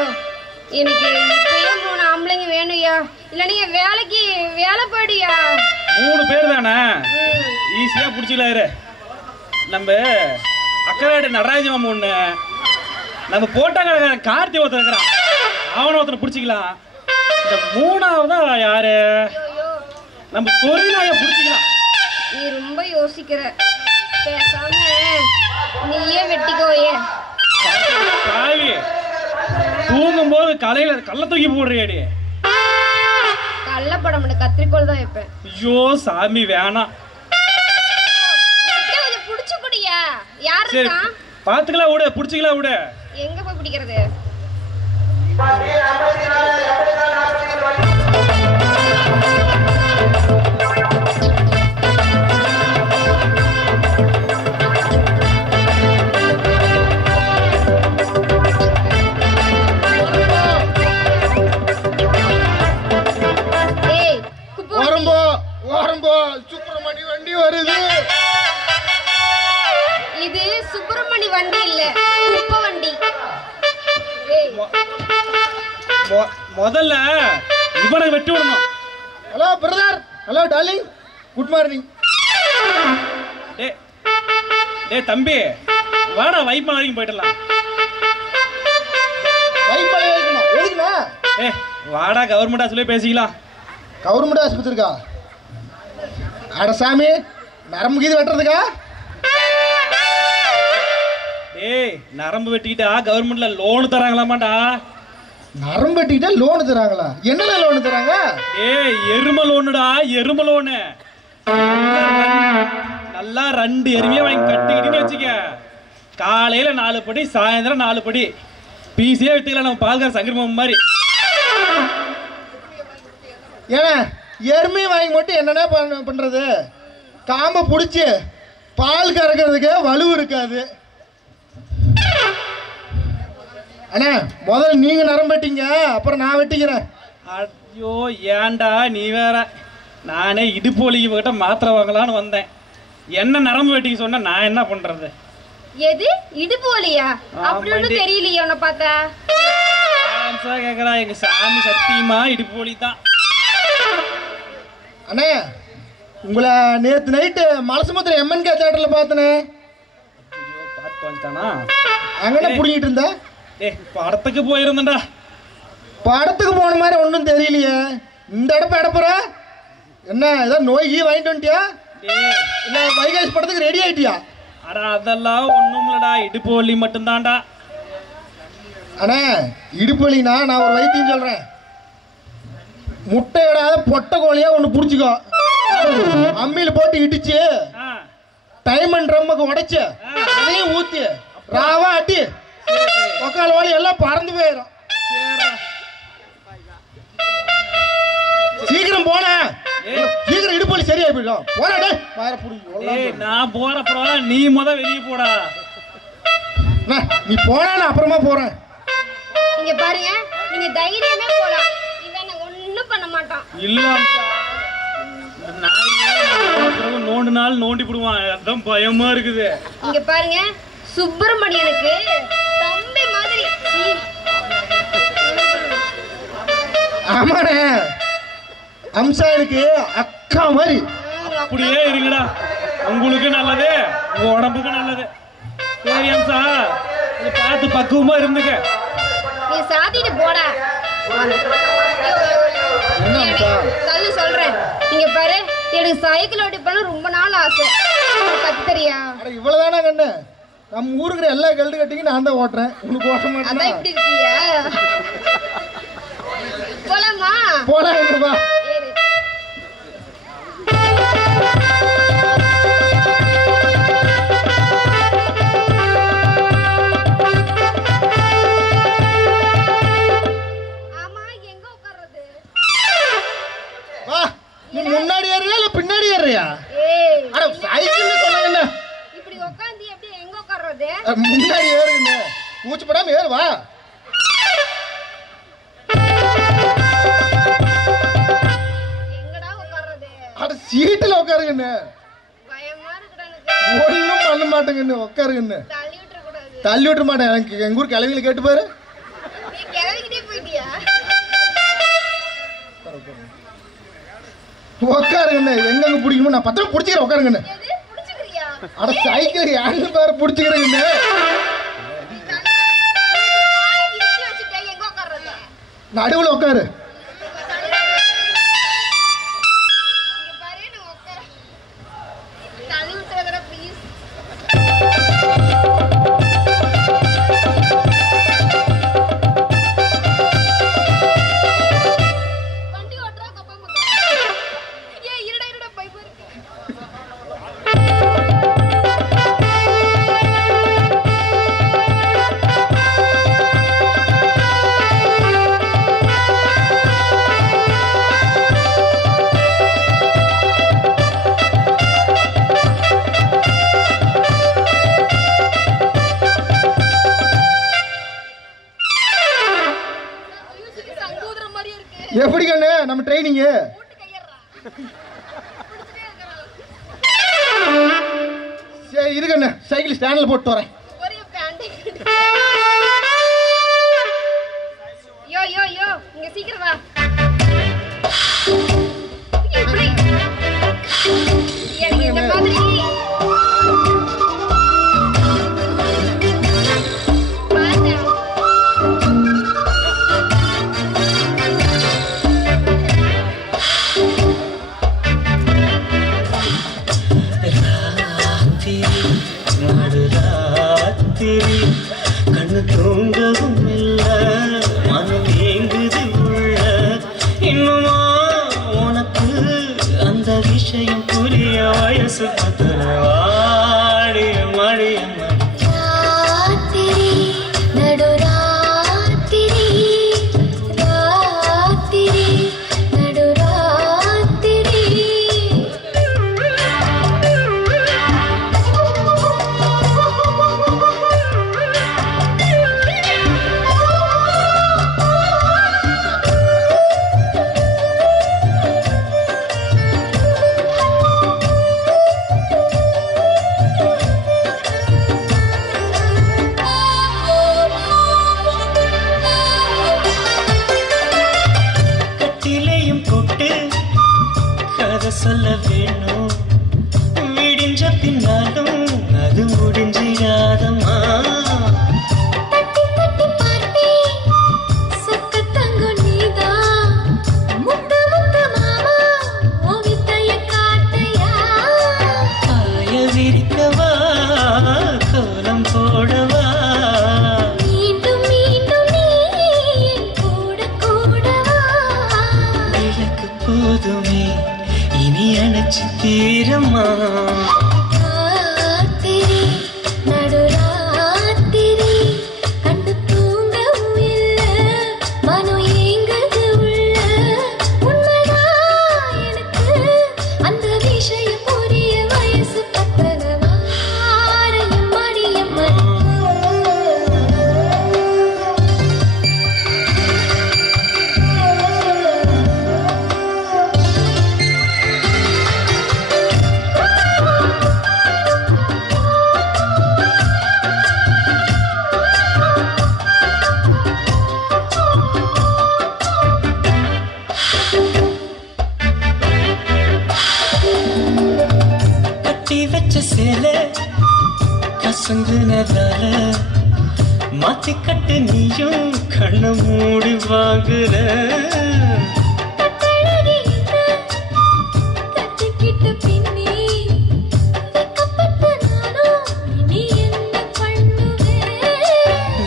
எனக்கு இப்பயே 3 ஆம்பளைங்க வேணும்யா. இல்ல நீங்க வேலைக்கு வேலை போடியா. 3 பேர் தானே, ஈஸியா பிடிச்சிக்கலாம். இரு, நம்ம அக்கறையாடு நடராஜ மாமா ஒண்ணு, நம்ம போட்டாங்க கார்த்தி ஒருத்தர் இருக்கிறான், அவனை ஒருத்தனை பிடிச்சிக்கலாம். இந்த 3ஆவதா யாரு? நம்ம தொழிலாய பிடிச்சிக்கலாம். நீ ரொம்ப யோசிக்கிற, பேசாம நீயே வெட்டிக்கோயே. பாவி, தூங்கும்போது கல்ல தூக்கி போடுறியாடி. கள்ளப்பட மாட்டேன், கத்திரிக்கோள் தான் வைப்பேன். ஐயோ சாமி வேணாம். கொஞ்சம் புடிச்சு குடியா. யாரு சரி இருக்கா? பாத்துக்கலாம் விடு, பிடிச்சிக்கலாம் விடு. எங்க போய் பிடிக்கிறது? ஓரம்போ சுப்பிரமணி வண்டி வருது. இது சுப்பிரமணி வண்டி இல்ல, குப்பை வண்டி. முதல்ல இவனை வெட்டி விடணும். Hello brother, hello darling, good morning. டே தம்பி, வாடா வைப்பா வரைக்கும் போயிடலாம். வைப்பாளே வைக்கணும், எதுக்குண்ணா? வாடா கவர்மெண்ட் ஆஸ்பத்திரியே பேசிக்கலாம். கவர்மெண்ட் ஆஸ்பத்திரிக்கா? அட சாமி, நரம்பு கீது வெட்டுறதுக்கா? ஏய், நரம்பு வெட்டிக்கிட்டா கவர்மெண்ட்ல லோன் தராங்களாமாடா. நரம்பு வெட்டிக்கிட்டா லோனு தராங்களா? என்னென்ன லோனு தராங்க? ஏய், எருமை லோனுடா, எருமை லோனு. நல்லா 2 எருமையை வாங்கி கட்டிக்கிட்டீங்கன்னு வச்சுக்க, காலையில 4 படி, சாயந்தரம் 4 படி, பீஸே வித்துக்கலாம். நம்ம பால்கார சங்கரமம் மாதிரி. ஏன்னா எருமையை வாங்கி மட்டும் என்னென்ன பண்ணுறது? காம்பை பிடிச்சி பால் கறக்கிறதுக்கு வலு இருக்காது. அண்ணா முதல்ல நீங்கள் நரம்பு வெட்டிங்க, அப்புறம் நான் வெட்டிக்கிறேன். ஐயோ ஏன்டா நீ வேற. நானே இடுப்பு வலிக்கு கிட்ட மாத்திரை வாங்கலான்னு வந்தேன். என்ன நரம்பு வெட்டிக்க சொன்னா நான் என்ன பண்றது? எது இடுப்பு வலியா? அப்படி ஒன்றும் தெரியலையே உன்னை பார்த்தா. கேட்குறா, எங்க சாமி சத்தியமா இடுப்பு வலி தான். அண்ணே உங்களை நேற்று நைட்டு மலசமுத்திரம் எம்என்கே தேட்டரில் பார்த்தனே. பார்த்து வந்துட்டானா? அங்கே பிடிக்கிட்டு இருந்த? படத்துக்கு போயிருந்தேன்டா. படத்துக்கு போன மாதிரி ஒன்றும் தெரியலையே. இந்த இடப்ப இடப்புற என்ன ஏதோ நோய்கி வாங்கிட்டு வந்துட்டியா? இல்லை வைகாசி படத்துக்கு ரெடி ஆகிட்டியா? அடா அதெல்லாம் ஒன்றும் இல்லடா, இடுப்பு வலி மட்டும்தான்டா. அண்ணே இடுப்பு வலினா நான் ஒரு வைத்தியம் சொல்கிறேன். முட்டை இடாத பொட்டை கோழியா ஒன்று பிடிச்சிக்கோ, அம்மியில் போட்டு இடிச்சு டைம் அண்ட் ட்ரம்முக்கு உடைச்சு அதையும் ஊற்றி ராவா அட்டி ஒக்கால் ஓலி எல்லாம் பறந்து போயிடும். சீக்கிரம் போன, சீக்கிரம் இடுப்பு வலி சரியாகி போயிடும். போனே வேற பிடிக்கும். நான் போறப்பறம் நீ வெளியே போடா. நீ போனா நான் அப்புறமா போறேன். நீங்க பாருங்க, நீங்க தைரியமே போலாம், இவன் ஒண்ணும் பண்ண மாட்டான். இல்ல நோண்டு நாள் நோண்டி போடுவான், அதான் பயமா இருக்குது. இங்க பாருங்க, சுப்பிரமணியனுக்கு தம்பி மாதிரி. ஆமாண்ணே, அம்சானுக்கு அக்கா மாதிரி. அப்படியே இருங்கடா, உங்களுக்கு நல்லது, உங்க உடம்புக்கு நல்லது. சரி அம்சா, பார்த்து பக்குவமா இருந்துக்க. நீ சாத்திட்டு போடா. தள்ளு சொல்றேன். இங்க பாரு, எனக்கு சைக்கிள் ஓட்டி பண்ண ரொம்ப நாள் ஆசை. கத்தரியா? இவ்வளவுதானா கண்ணு? நம்ம ஊருக்குற எல்லா கல்டு கட்டிங்க நான் தான் ஓட்டுறேன், உனக்கு ஓட்ட மாட்டேன். அதான் இப்படி இருக்கியா? போலாமா? போலாம். உட்கார்றது? முன்னாடி ஏறுங்கண்ணே, கூச்சப்படாம ஏறு வா. எங்கடா உட்கார்றது? அட சீட்டுல உட்காருங்கண்ணே. பயமா இருக்குடா எனக்கு. ஒண்ணும் பண்ண மாட்டேங்கண்ணே, உட்காருங்கண்ணே. தள்ளி விட்டுற கூடாது. தள்ளி விட்டுற மாட்டேன். எனக்கு எங்க ஊர் கிளவிகளை கேட்டு பாரு. நீ கிளவிக்கிட்டே போயிட்டியா? உட்காருங்கண்ணே, எங்கெங்க பிடிக்குமோ நான் பத்திரம் பிடிச்சிக்கிறேன். உட்காருங்கண்ணே. எது புடிச்சுக்கிறியா? அட சைக்கிள் ஏன்னு பாரு பிடிச்சிக்கிறேங்கண்ணே. நீ காலை விரிச்சு வச்சுட்டே எங்க உட்கார்றது? நடுவில் உட்காரு. இங்க பாரு நான் உட்கார. தள்ளி விட்டுறதடா ப்ளீஸ். வண்டி ஓட்டுறா கப்பா மகா. ஏய் இருடா பைப் இருக்கு. ஐயோ சரி சங்கூதற மாதிரியே இருக்கு. எப்படி கண்ணு நம்ம ட்ரைனிங்கு? போட்டு கையறா. புடிச்சிட்டே இருக்கறா. சரி இது கண்ணு, சைக்கிள் ஸ்டாண்டில் போட்டு வரேன். ஒரே பேண்ட். யோ யோ யோ இங்க சீக்கிரம் வா. எப்படி? எனக்கு இந்த மாதிரி பாத்தா நடுராத்திரி கண்ணு தூங்கவும் இல்ல, மனம் ஏங்குது உள்ள. இன்னுமா உனக்கு அந்த விஷயம் புரிய வயசு பத்தல வாடிய மடியம்மா. ராத்திரி நடுராத்திரி ராத்திரி நடுராத்திரி கட்டிலையும் போட்டு கதை சொல்ல வேணும், விடிஞ்ச பின்னாலும் அது முடிஞ்சிடாதம்மா. தட்டி தட்டி பார்த்தேன் சொக்க தங்கம் நீதான் முத்து முத்து மாமா ஓ வித்தைய காட்டையா காய விரிக்கவா கோலம் போடவா, மீண்டும் மீண்டும் நீ என் கூட கூடவா விளக்கு போதுமே இனி அணைச்சு தீரம்மா. ராத்திரி நடுராத்திரி கண்டு தூங்கவும் இல்ல மனம் ஏங்குது உள்ள உண்மைதான் எனக்கு அந்த விஷயம் புரிய வயசு பத்தல வாரையும் மடியம்மன் கட்டி வச்ச சேலை கசங்குனதால மாத்தி கட்டு நீயும் கண்ண மூடி வாங்குற. கட்டழகி கட்டிக்கிட்ட பின்னே வெக்கப்பட்ட நானும் இனி என்ன பண்ணுவேன்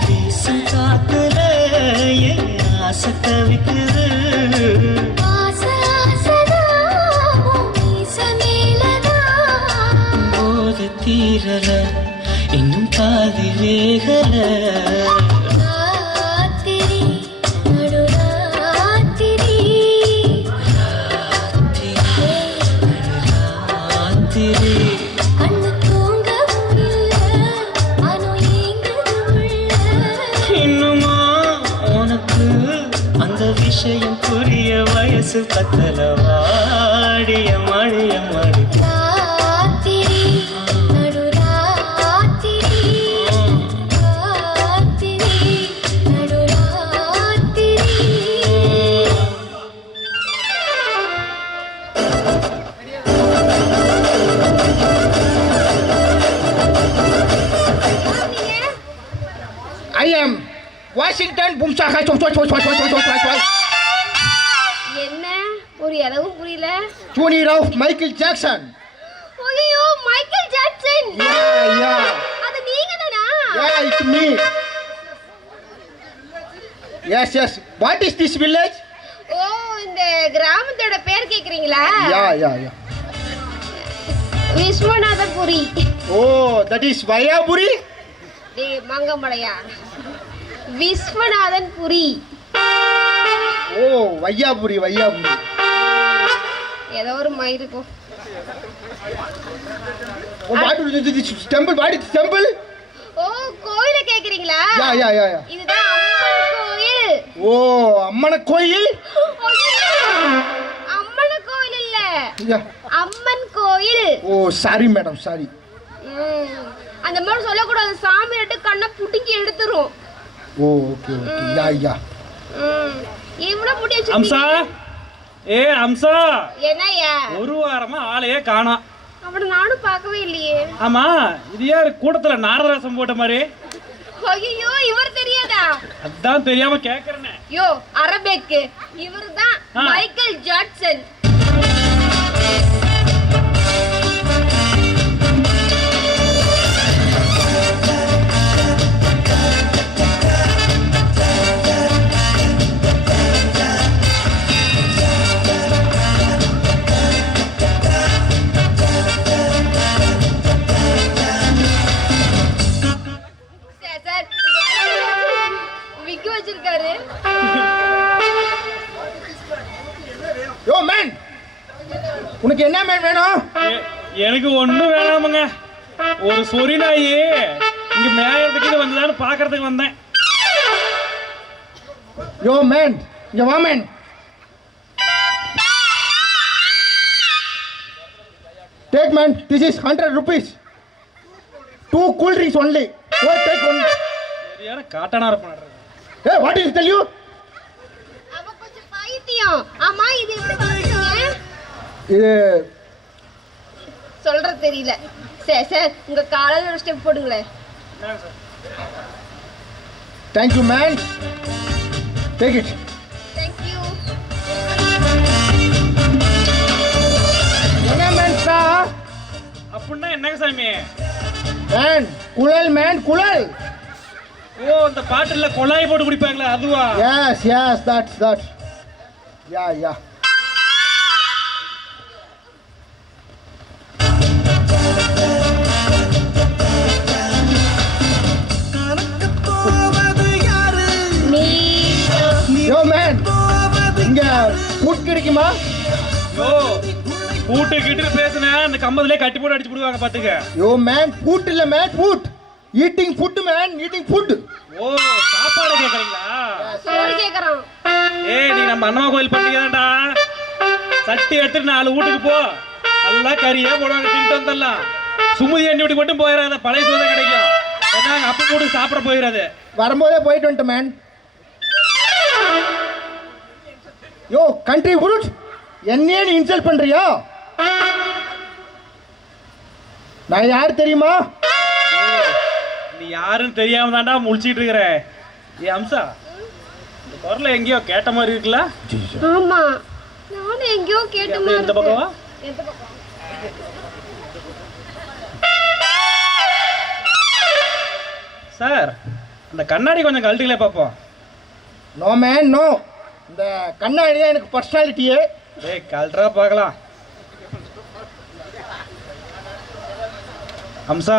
வீசும் காத்துல என் ஆசை தவிக்குது. ஆசை ஆசைதான் உன் மீச மேலதான் போது தீரல இன்னும் பாதி வேகல. ராத்திரி நடுராத்திரி ராத்திரி கண்ணு தூங்கவும் இல்ல மனம் வயசு பத்தல வாடிய மணிய மணி ராத்திரி நடுராத்திரி ராத்திரி நடுராத்திரி ஐ எம் வாஷிங்டன் பும்சாக என்ன ஒரு இளவும் புரியல. Junior of Michael Jackson. ஐயோ மைக்கேல் ஜாக்சன். அது நீங்க தானா? It's me. Yes. What is this village? ஓ இந்த கிராமத்தோட பேர் கேக்குறீங்களா? Yeah. Viswanathapuri. Oh, that is Vayapuri? டேய் மங்கமடையா. விஸ்வநாதன்புரி. Oh, Vayapuri. ஏதோ ஒரு மயிருக்கும். Oh, what is this temple? What is this temple? ஓ கோயில கேக்குறீங்களா? Yeah. இதுதான் அம்மன் கோயில். Oh, அம்மன கோயில்? அம்மன் கோயில் இல்ல. Yeah. அம்மன் கோயில். Oh, sorry madam, sorry. அந்த மாதிரி சொல்லக்கூடாது. சாமி ரெட்டு கண்ணை புடுங்கி எடுத்துரும். Oh, okay. Yeah. இவ்வளவு முடி வச்சு அம்சா ஏ அம்சா, என்னய்யா? ஒரு வாரமா ஆளையே காணோம். அவனை நானும் பார்க்கவே இல்லையே. ஆமா, இது யாரு கூட்டத்துல நாரதரசம் போட்ட மாதிரி? ஐயோ இவர் தெரியாதா? அதான் தெரியாம கேக்குறேனே. யோ அரபேக்கு இவர்தான் மைக்கேல் ஜாக்சன். விக்கு வச்சிருக்காரு. Yo man, உனக்கு என்ன மேன் வேணும்? எனக்கு ஒண்ணும் வேணாமுங்க. ஒரு சொறி நாயி இங்க மேயறதுக்கு வந்ததான்னு பாக்குறதுக்கு வந்தேன். Yo man, இங்க வா man. Take man, this is 100 rupees. 2 cool drinks only. Go take one. சரியான காட்டனா இருப்பான். Hey, what is tell you? அவ கொஞ்சம் பைத்தியம். ஆமா இது எப்படி வளர்த்தீங்க? இது சொல்றது தெரியல. சார் உங்க காலையில ஒரு ஸ்டெப் போடுங்களே. thank you man. Take it. Thank you. என்ன மேன் சா? அப்படின்னா என்னங்க சாமி? Man, குழல் man, குழல். ஓ அந்த பாட்டுல கொள்ளாய் போட்டு குடிப்பாங்களே அதுவா? Yes, that's. Yeah. நீ Yo man, இங்க ஃபுட் கிடைக்குமா? ஓ பூட்டு கிட்ட பேசுனா அந்த கம்பத்திலே கட்டி போட்டு அடிச்சு போடுவாங்க பாத்துக்க. Yo man, ஃபுட் இல்ல man, food. Eating food man, eating food. ஓ சாப்பாடு கேக்குறீங்களா? சோறு கேக்குறான். ஏய் நீ நம்ம அண்ணா கோயில் பண்டிகை தான்டா. சட்டி எடுத்துட்டு 4 வீட்டுக்கு போ. நல்லா கறியே போடுவாங்க, தின்ட்டு வந்துடலாம். சுமுதி எண்ணி விட்டு மட்டும் போயிடாத, பழைய சோறு தான் கிடைக்கும். ஏன்னா அப்ப போட்டு சாப்பிட போயிடாது. வரும்போதே போயிட்டு வந்துட்டேன் man. Yo, country fruit. என்னையே நீ இன்சல்ட் பண்றியா? நான் யார் தெரியுமா? நீ யாருன்னு தெரியாம தான்டா முழிச்சிட்டு இருக்கிற. ஏ அம்சா, இந்த குரல எங்கேயோ கேட்ட மாதிரி இருக்குல்ல? ஆமா நானும் எங்கேயோ கேட்ட மாதிரி இந்த பக்கமா? எந்த பக்கம்? சார் அந்த கண்ணாடி கொஞ்சம் கழட்டுங்களே பார்ப்போம். No man no. இந்த கண்ணாடி தான் எனக்கு பர்சனாலிட்டியே. டேய் கழட்டா பார்க்கலாம். அம்சா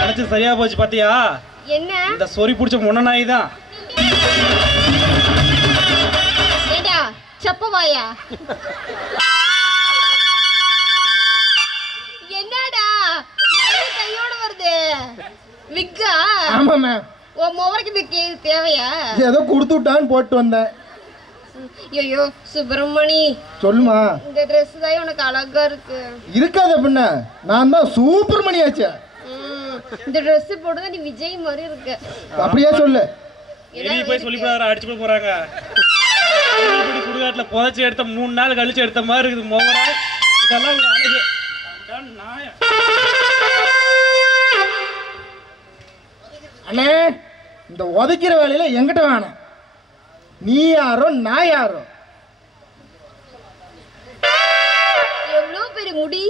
நினைச்சு சரியா போச்சு பாத்தியா? என்ன? இந்த சொறி பிடிச்ச முன்ன நாய் தான். ஏண்டா சப்பவாயா? என்னடா மயில் கையோட வருது? விக்கா? ஆமா மேம். ஓ மோவருக்கு விக்கு தேவையா? ஏதோ கொடுத்து விட்டான்னு போட்டு வந்தேன். ஐயோ சுப்பிரமணி, சொல்லுமா. இந்த Dress தான் உனக்கு அழகா இருக்கு. இருக்காத பின்ன, நான் தான் சூப்பர் மணியாச்சே. இந்த Dress போடுறது நீ விஜய் மாதிரி இருக்க. அப்படியே சொல்லு. வெளியே போய் சொல்லி அடிச்சு கூட போறாங்க. சுடுகாட்டுல புதைச்சி எடுத்த 3 நாள் கழிச்சு எடுத்த மாதிரி இருக்குது மோகரா. இதெல்லாம் ஒரு அழகு. நாயா அண்ணே, இந்த உதைக்கிற வேலையில எங்கிட்ட வேணாம். நீ யாரோ நான் யாரோ. எவ்வளவு பெரிய முடி.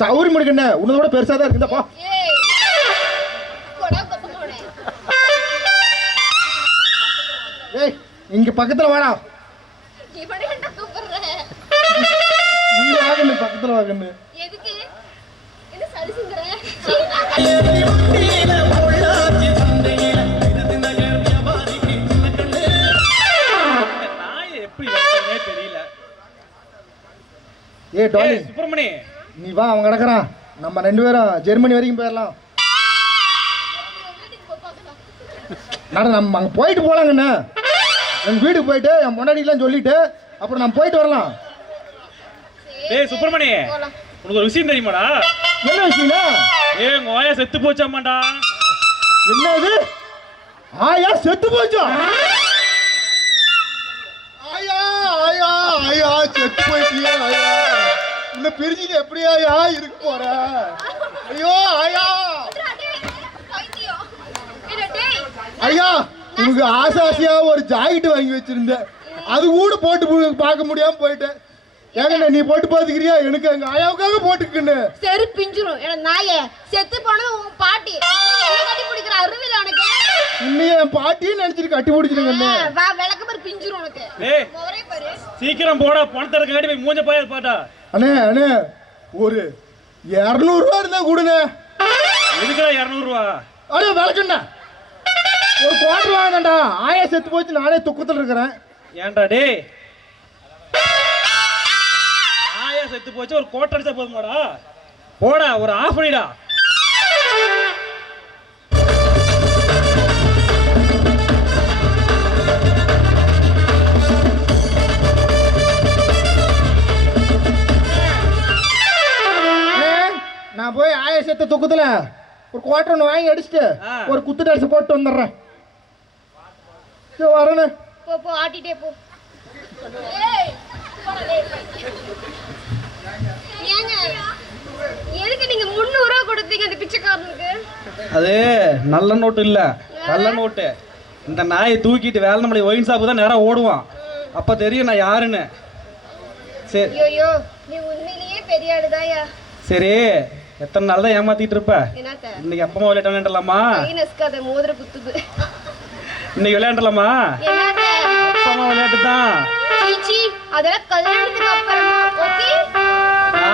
சௌரி முடிக்கண்ணே, உன்னதோட பெருசா தான் இருக்குதப்பா. ஏய் கொடா கொத்தமோனே. ஏய், இங்க பக்கத்துல வாடா. இவனே என்ன கூப்பிடுற? நீ வாங்கண்ணு, பக்கத்துல வாங்கண்ணு. எதுக்கு என்ன சலிசுங்கற? நாயை எப்படி வளர்த்தனே தெரியல. ஏய் டாலி, சுப்பிரமணி, நீ வா, அவன் கிடக்குறான். நம்ம 2 பேரும் ஜெர்மனி வரைக்கும் போயிடலாம். நம்ம அங்கே போயிட்டு போகலாங்கண்ணே. எங்கள் வீட்டுக்கு போயிட்டு என் முன்னாடிலாம் சொல்லிட்டு அப்புறம் நம்ம போயிட்டு வரலாம். டேய் சுப்பிரமணி, உனக்கு ஒரு விஷயம் தெரியுமாடா? என்ன விஷயம்னா? உங்க ஆயா செத்து போச்சாமாண்டா. என்னது? ஆயா செத்து போச்சா? ஆயா ஆயா ஆயா செத்து போயிட்டியா? ஆயா உன்னை பிரிஞ்சுட்டு எப்படியா இருக்க போற? ஐயோ ஆயா. ஐயா, உனக்கு ஆசாசியா ஒரு ஜாக்கெட் வாங்கி வச்சிருந்தேன், அது கூட போட்டு பார்க்க முடியாம போயிட்டேன். ஏங்கண்ணே, நீ போட்டு பாத்துக்கிறியா? எனக்கு எங்க ஆயாவுக்காக போட்டுக்கின்னு. சரி பிஞ்சிரும். என்ன நாயே, செத்து போனது உன் பாட்டி. என்ன கட்டி பிடிக்கிற அருவில உனக்கு? இன்னையே என் பாட்டியும் நினைச்சிட்டு கட்டி பிடிச்சிருங்க. வா, விளக்கு பாரு பிஞ்சிரும் உனக்கு. டேய் முவரே பாரு. சீக்கிரம் போடா, பணத்தை இருக்காடி போய் மூஞ்ச பாய பாட்டா. அண்ணே அண்ணே, ஒரு 200 ரூபா இருந்தா கொடுண்ணே. எதுக்குடா 200 ரூபா? அடே விளக்குண்ணா, ஒரு குவார்டர் வாங்கினேன்டா. ஆயா செத்து போச்சு, நானே துக்கத்தில் இருக்கிறேன். ஏன்டா டேய், ஆயா செத்து போச்சு, ஒரு கோட்டை அடிச்சா போதுமாடா? போடா, ஒரு ஆஃப் பண்ணிடா. நான் போய் ஆயா செத்த துக்கத்தில் ஒரு குவார்டர் ஒன்று வாங்கி அடிச்சுட்டு ஒரு குத்து டான்ஸ் போட்டு வந்துடுறேன். சரி வரேண்ணே. போ போ, ஆட்டிட்டே போ. ஏய் போடா டேய். ஏங்க, எதுக்கு நீங்க 300 ரூபா கொடுத்தீங்க அந்த பிச்சைக்காரனுக்கு? அது நல்ல நோட்டு இல்ல, கள்ள நோட்டு. இந்த நாயை தூக்கிட்டு வேலை நம்மளை ஒயின் ஷாப்பு தான் நேரம் ஓடுவான். அப்ப தெரியும் நான் யாருன்னு. சரி ஐயோ, நீ உண்மையிலேயே பெரிய ஆளுதாயா. சரி, எத்தனை நாள் தான் ஏமாத்திட்டு இருப்ப? என்னத்த இன்னைக்கு அப்பமா விளையாடலாமா? மைனஸ்க்கு அத மோதிர குத்துது. இன்னைக்கு விளையாடலாமா? என்னத்த அப்பமா விளையாட்டு தான். சீச்சி, அதெல்லாம் கல்யாணத்துக்கு அப்புறமா. ஓகே,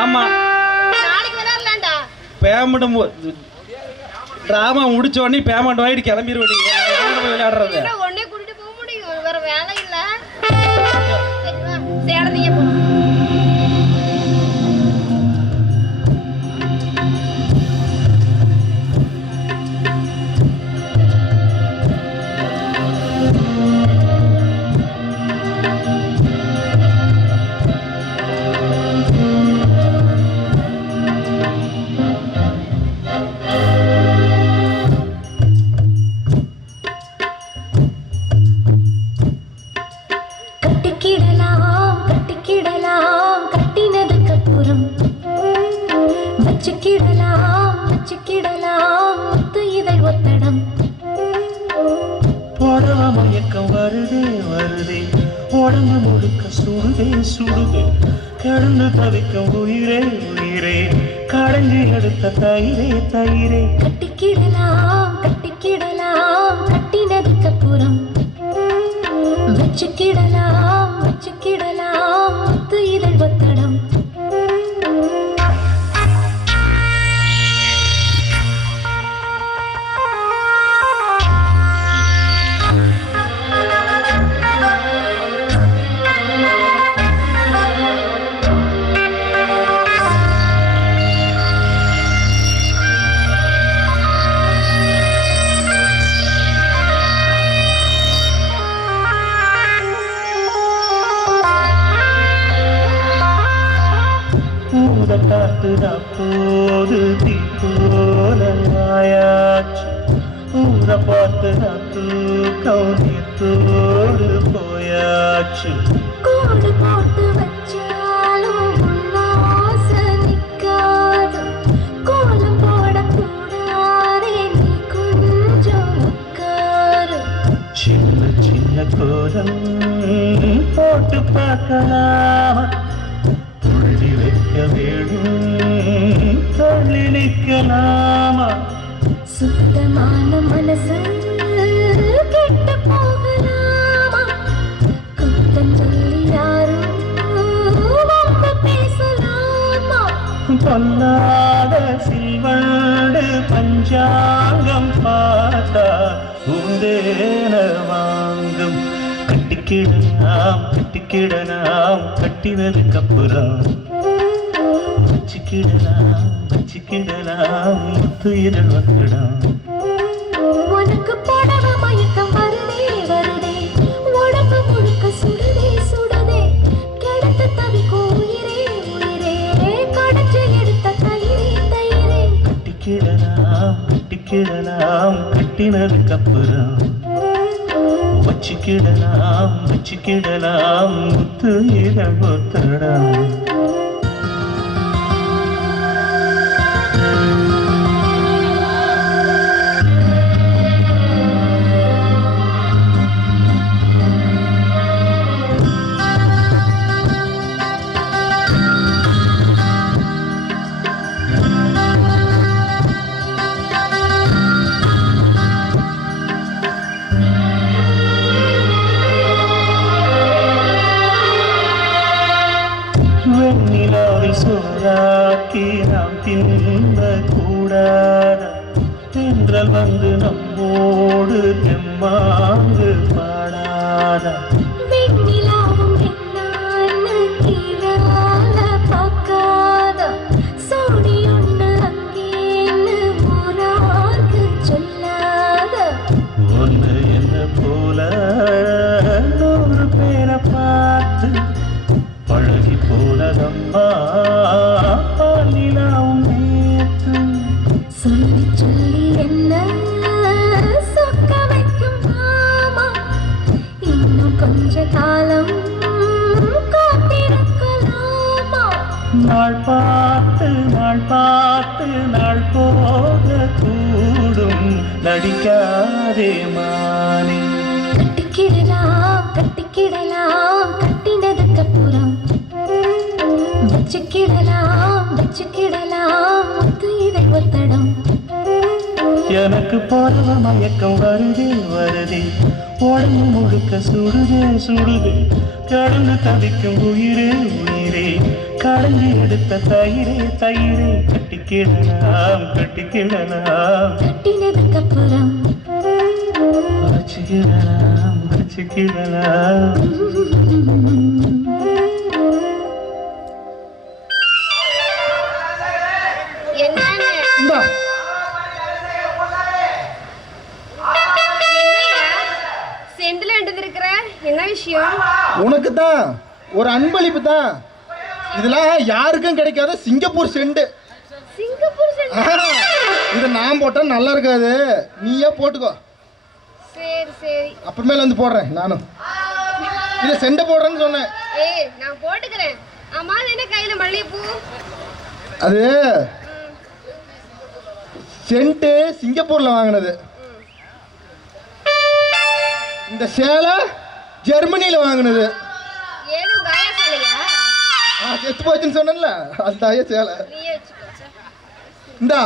ஆமா, நாளைக்கு விளையாடலாம்டா. பேமெண்ட் டிராமா முடிச்ச உடனே பேமெண்ட் வாங்கிட்டு கிளம்பிடுவோம். விளையாடுறது இன்னும் ஒண்ணே கூட்டிட்டு போக முடியும், வேற வேலை இல்ல. சரி வா, சேலத்தையே போ. உடம்பு முழுக்க சுடுதே சுடுதே, கிடந்து தவிக்கும் உயிரே உயிரே, கடைஞ்சி எடுத்த தயிரே தயிரே. கட்டிக்கிடலாம் கட்டிக்கிடலாம், கட்டினதுக்கு அப்புறம் வச்சுக்கிடலாம் வச்சுக்கிடலாம், முத்து இதழ் ஒத்தடம். உன்னை பார்த்து நான் தூக்கம் நேத்தோடு போயாச்சு. கோடு போட்டு வச்சாலும் உன்னாசை நிக்காது. கோலம் போடக்கூடாதே, நீ கொஞ்சம் உட்காரு. சின்ன சின்ன கோலம் போட்டு பார்க்கலாமா, புள்ளி வைக்க வேணும் தள்ளி நிற்கலாமா. சுத்தமான மனசு கெட்டு போகலாமா, குத்தம் சொல்லி யாரும் வம்ப பேசலாமா. பொல்லாத சில்வண்டு பஞ்சாங்கம் பார்த்தா உந்தேன வாங்கும். கட்டிக்கிடலாம் கட்டிக்கிடலாம் கட்டினதுக்கு அப்புறம் வச்சுக்கிடலாம் வச்சுக்கிடலாம் முத்துயிரல் வக்கடம். உனக்கு புடவ மயக்கம் வருதே வருதே, உடம்பு முழுக்க சுடுதே சுடுதே. கிடத்த தவிக்கும் உயிரே உயிரே, கடைச்சி எடுத்த தயிரே தயிரே. கட்டிக்கிடலாம் கட்டிக்கிடலாம் கட்டினதுக்கு அப்புறம் வச்சுக்கிடலாம் வச்சுக்கிடலாம் முத்துயிரல் வக்கடம். வெண்ணிலாவில் சோறாக்கி நாம் தின்ன கூடாத, தென்றல் வந்து நம்மோடு தெம்மாங்கு பாடாத. வெண்ணிலாவும் என்னான்னு கீழால பார்க்காத, சோடி ஒண்ணு அங்கேன்னு ஊரார்க்கு சொல்லாத. ஒன்று என்ன போல 100 பேரை பார்த்து பழகி போனதம்மா நிலாவும் நேத்து. சொல்லி சொல்லி என்ன சொக்க வைக்கும் மாமா, இன்னும் கொஞ்ச காலம் காத்திருக்கலாமா. நாள் பார்த்து நாள் போக கூடும் நடிக்காதே மானே. கட்டிக்கிடலாம் கட்டிக்கிடலாம் கட்டினதுக்கு அப்புறம் வச்சுக்கிடலாம் முத்துயிரல் ஒத்தடம். எனக்கு போறவ மயக்கம் வருதே வருதே, உடம்பு முழுக்க சுடுதே சுடுதே. கடந்து தவிக்கும் உயிரே உயிரே, கடைஞ்சி எடுத்த தயிரே தயிரே. கட்டிக்கிடலாம் கட்டிக்கிடலாம் கட்டினதுக்கு அப்புறம் வச்சுக்கிடலாம் வச்சுக்கிடலாம். என்னன்னு இந்தா செண்டுல இருக்கிற என்ன விஷயம்? உனக்கு தான் ஒரு அன்பளிப்பு தான். இதெல்லாம் யாருக்கும் கிடைக்காத சிங்கப்பூர் செண்டு. Singapore cent. இது நான் போட்டா நல்லா இருக்காது, நீயே போட்டுக்கோ. சரி சரி, அப்புறமேல வந்து போடுறேன் நானும். இதை செண்டை போடுறேன்னு சொன்னேன். ஏய் நான் போட்டுக்கிறேன். அம்மா என்ன கையில மல்லிகைப்பூ? அது சென்ட்டு சிங்கப்பூர்ல வாங்கினது. இந்த சேலை ஜெர்மனியில வாங்கினது. ஏதோ காயசாலையா? செத்து போச்சுன்னு சொன்னேன்ல, அந்த சேலை. நீயே வச்சுக்கோ. இந்தா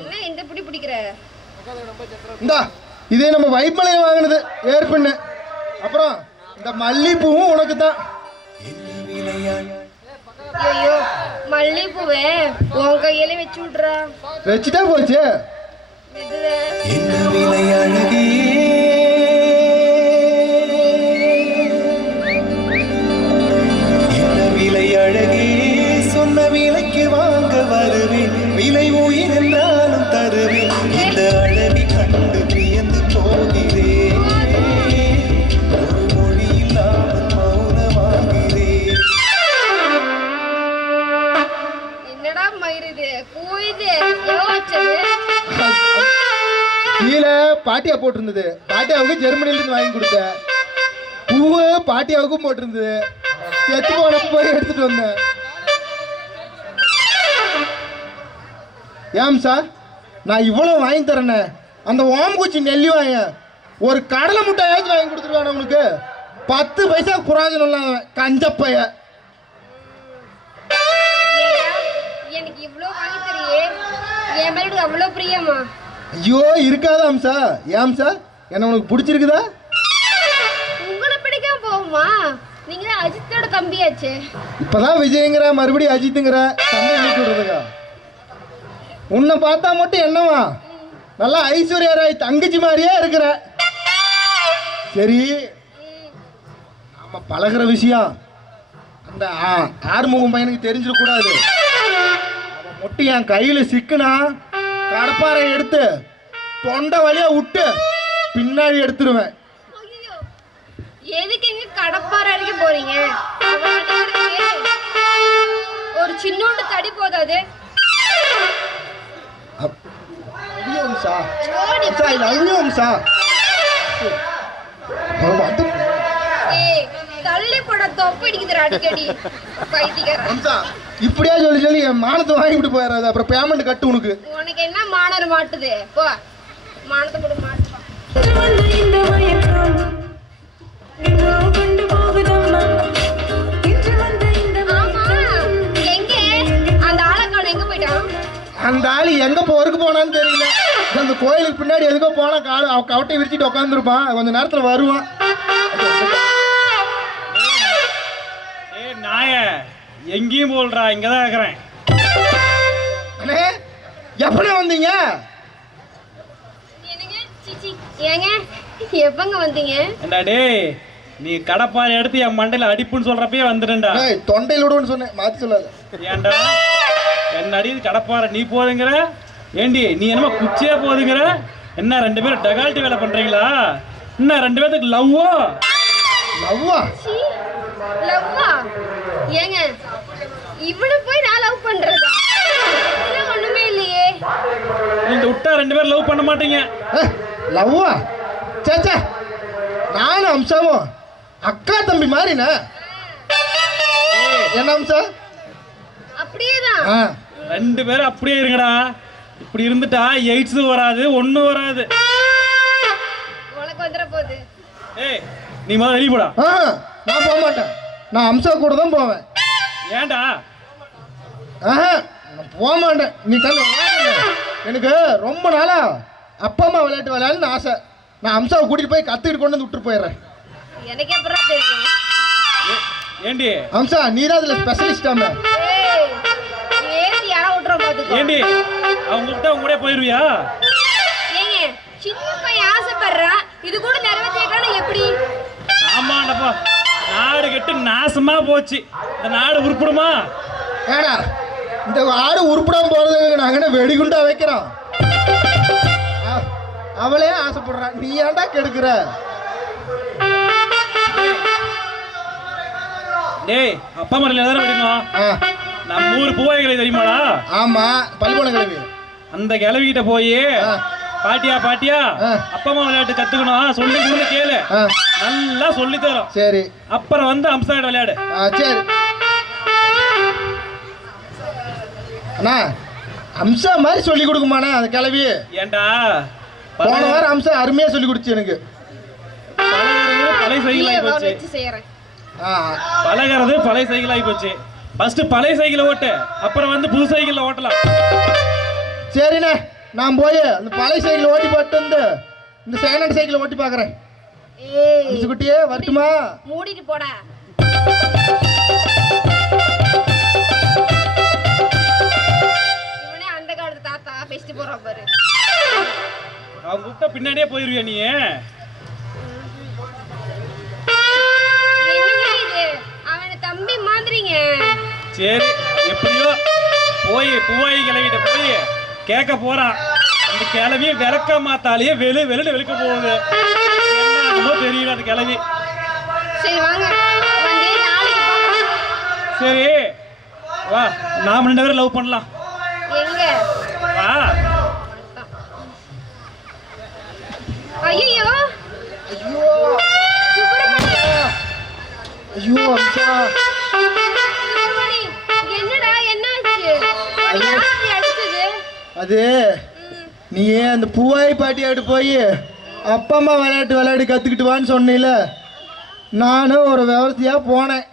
என்ன இந்த பிடி பிடிக்கிற? இந்தா இதே நம்ம வைப்மலையை வாங்கினது ஏற்பண்ணு. அப்புறம் இந்த மல்லிகைப்பூவும் உனக்கு தான். ஐயோ மல்லிகைப்பூவே உன் கையில வச்சு விட்றா. வச்சுட்டா போச்சு. விலை அழகே, சொன்ன விலைக்கு வாங்க வருவேன். விலை உயிர் என்றாலும் தருவேன். இந்த அழகை கண்டு வியந்து போகிறேன். ஒரு மொழி இல்லாமல் மௌனமாகிறேன். என்னடா மயிருது பூ இது? எவ வச்சது? கீழே பாட்டியா போட்டிருந்தது. பாட்டியாவுக்கு ஜெர்மனிலிருந்து வாங்கி கொடுத்தேன். பூவு பாட்டியாவுக்கும் போட்டிருந்தது. செத்து போனப்ப போய் எடுத்துட்டு வந்தேன். ஏம் சார், நான் இவ்வளோ வாங்கி தரேனே, அந்த ஓம்பூச்சி நெல்லி வாங்க ஒரு கடலை முட்டையாச்சும் வாங்கி கொடுத்துருவானே உனக்கு. 10 பைசா புராஜனம் இல்லாம கஞ்சப்பைய. எனக்கு இவ்ளோ வாங்கி தரியே, என் மேல அவ்வளோ பிரியமா? ஐயோ இருக்காதா அம்சா? ஏன் சார், என்ன உனக்கு பிடிச்சிருக்குதா? உங்களை பிடிக்காம போகுமா? நீங்க தான் அஜித்தோட தம்பியாச்சே. இப்பதான் விஜய்ங்கிற, மறுபடியும் அஜித்துங்கிற. தம்பி வீட்டு விடுறதுக்கா? உன்னை பார்த்தா மட்டும் என்னவா, நல்லா ஐஸ்வர்யா ராய் தங்கச்சி மாதிரியே இருக்கிற. சரி, நாம பழகுற விஷயம் அந்த ஆறுமுகம் பையனுக்கு தெரிஞ்சிடக்கூடாது. அவன் மட்டும் என் கையில சிக்குனா கடப்பாறை எடுத்து தொண்டை வழியா விட்டு பின்னாடி எடுத்துருவேன். ஐயோ, எதுக்கு எங்க கடப்பாறை அடிக்க போறீங்க? ஒரு சின்னோண்டு தடி போதாது. தள்ளி போட தொப்பு அடிக்குதுடா அடிக்கடி பைத்தியக்காரன். இப்படியா சொல்லி சொல்லி என் மானத்தை வாங்கிட்டு போயிடாது. அப்புறம் பேமெண்ட் கட்டு உனக்கு. உனக்கு என்ன மானர் மாட்டுது? போ, மானத்தை கூட மாட்டுப்பா. இந்த மயக்கம் எங்கோ கொண்டு போகுதம்மா. இன்று வந்த இந்த ஆமா, எங்க அந்த ஆளக்கான எங்க போயிட்டான்? அந்த ஆளு எங்க போறதுக்கு போனான்னு தெரியல. அந்த கோயிலுக்கு பின்னாடி எதுக்கோ போனா காடு கவட்டை விரிச்சிட்டு உட்காந்துருப்பான். கொஞ்ச நேரத்துல வருவான். நாய எங்கேயும் போல்றா, இங்கதான் இருக்கிறேன். அண்ணே, எப்பனே வந்தீங்க? என்னங்க சிச்சி, ஏங்க எப்பங்க வந்தீங்க? ஏண்டா டேய், நீ கடப்பாறை எடுத்து என் மண்டையில அடிப்புன்னு சொல்றப்பயே வந்துடுண்டா. ஏய், தொண்டையில் விடுன்னு சொன்னேன், மாத்தி சொல்லாத. ஏன்டா என்ன அடி கடப்பாறை நீ போதுங்கிற? ஏண்டி நீ என்னமோ குச்சியா போதுங்கிற? என்ன 2 பேரும் டகால்ட்டி வேலை பண்றீங்களா? என்ன 2 பேருக்கு லவ்வோ? லவ்வா? லவ்வா? ஏங்க இவனை போய் நான் லவ் பண்றதா? இதெல்லாம் ஒண்ணுமே இல்லையே. நீங்க விட்டா 2 பேரும் லவ் பண்ண மாட்டீங்க. லவ்வா? சேச்சா, நானும் அம்சாவும் அக்கா தம்பி மாதிரிண்ணே. என்ன அம்சா? அப்படியேதான். 2 பேரும் அப்படியே இருங்கடா. இப்படி இருந்துட்டா எய்ட்ஸ் வராது, ஒண்ணும் வராது. உனக்கு வந்துட போகுது. ஏய், நீ முதல்ல வெளிய போடா. நான் போக மாட்டேன். நான் அம்சா கூட தான் போவேன். ஏன்டா? நான் போக மாட்டேன். நீ கண்ணு எனக்கு ரொம்ப நாளா அப்பா அம்மா விளையாட்டு விளையாடுன்னு ஆசை. நான் அம்சாவை கூட்டிட்டு போய் கத்துக்கிட்டு கொண்டு வந்து விட்டு போயிடுறேன். எனக்கு எப்பறம் தெரியும்? ஏண்டி அம்சா, நீ தான் அதுல ஸ்பெஷலிஸ்டாம. ஏத்தி யாரோ விட்டுறோம் பாத்துக்கோ. ஏண்டி அவங்க கிட்ட உங்க கூட போயிருவியா? ஏங்க சின்ன பையன் ஆசைப்படுறான், இது கூட நிறைவேற்றிக்கலாம் எப்படி? ஆமாண்டப்பா, நாடு கெட்டு நாசமா போச்சு. இந்த நாடு உருப்படுமா? ஏடா, இந்த ஆடு உருப்படாம போறதுக்கு நாங்க என்ன வெடிகுண்டா வைக்கிறோம்? அவளே ஆசைப்படுறான், நீ ஏன்டா கெடுக்கிற? டேய், அப்பா மரல எதான வெடிக்கணும். நம்ம ஊர் பூவாய் கிளவி தெரியுமாடா? ஆமா, பல்போன கிளவி. அந்த கிளவி கிட்ட போய் பாட்டியா பாட்டியா அப்பா அம்மா விளையாட்டு கத்துக்கணும் சொல்லி கொடுத்து கேளு. நல்லா சொல்லி தரோம். சரி, அப்புறம் வந்து அம்சாயிட விளையாடு. சரி அண்ணா. அம்சா மாதிரி சொல்லி கொடுக்குமாண்ணா அந்த கிளவி? ஏண்டா போன வாரம் அம்சா அருமையா சொல்லி கொடுத்து எனக்கு. பழைய சைக்கிள் ஆகி போச்சு. பழகிறது பழைய சைக்கிள் ஆகி போச்சு. ஃபர்ஸ்ட் பழைய சைக்கிளை ஓட்டு, அப்புறம் வந்து புது சைக்கிள்ல ஓட்டலாம். சரிண்ணே, நான் போய் அந்த பழைய சைக்கிள் ஓட்டி போட்டு வந்து இந்த செகண்ட் ஹேண்ட் சைக்கிள் ஓட்டி பார்க்குறேன். குட்டியே வரட்டுமா? மூடிட்டு போடா. இவனே அந்த காலத்து தாத்தா பேசிட்டு போறான் பாரு. அவங்க கூப்பிட்டா பின்னாடியே போயிருவியா நீ? அவன தம்பி மாதிரிங்க. சரி, எப்படியோ போய் பூவாயி கிளவிட்ட போய் கேட்க போறான். அந்த கிளவியை விளக்க மாத்தாலேயே வெளுன்னு வெளுக்க போகுது. என்னமோ தெரியல அந்த கிளவி. சரி வாங்க, வந்து நாளைக்கு பார்க்கலாம். சரி வா, நாம 2 பேரும் லவ் பண்ணலாம். எங்க? வா. அது நீ ஏன் அந்த பூவாய் பாட்டியாட்டு போய் அப்பா அம்மா விளையாடி கற்றுக்கிட்டு வான்னு சொன்னீல, நானும் ஒரு விவசாயியாக போனேன்.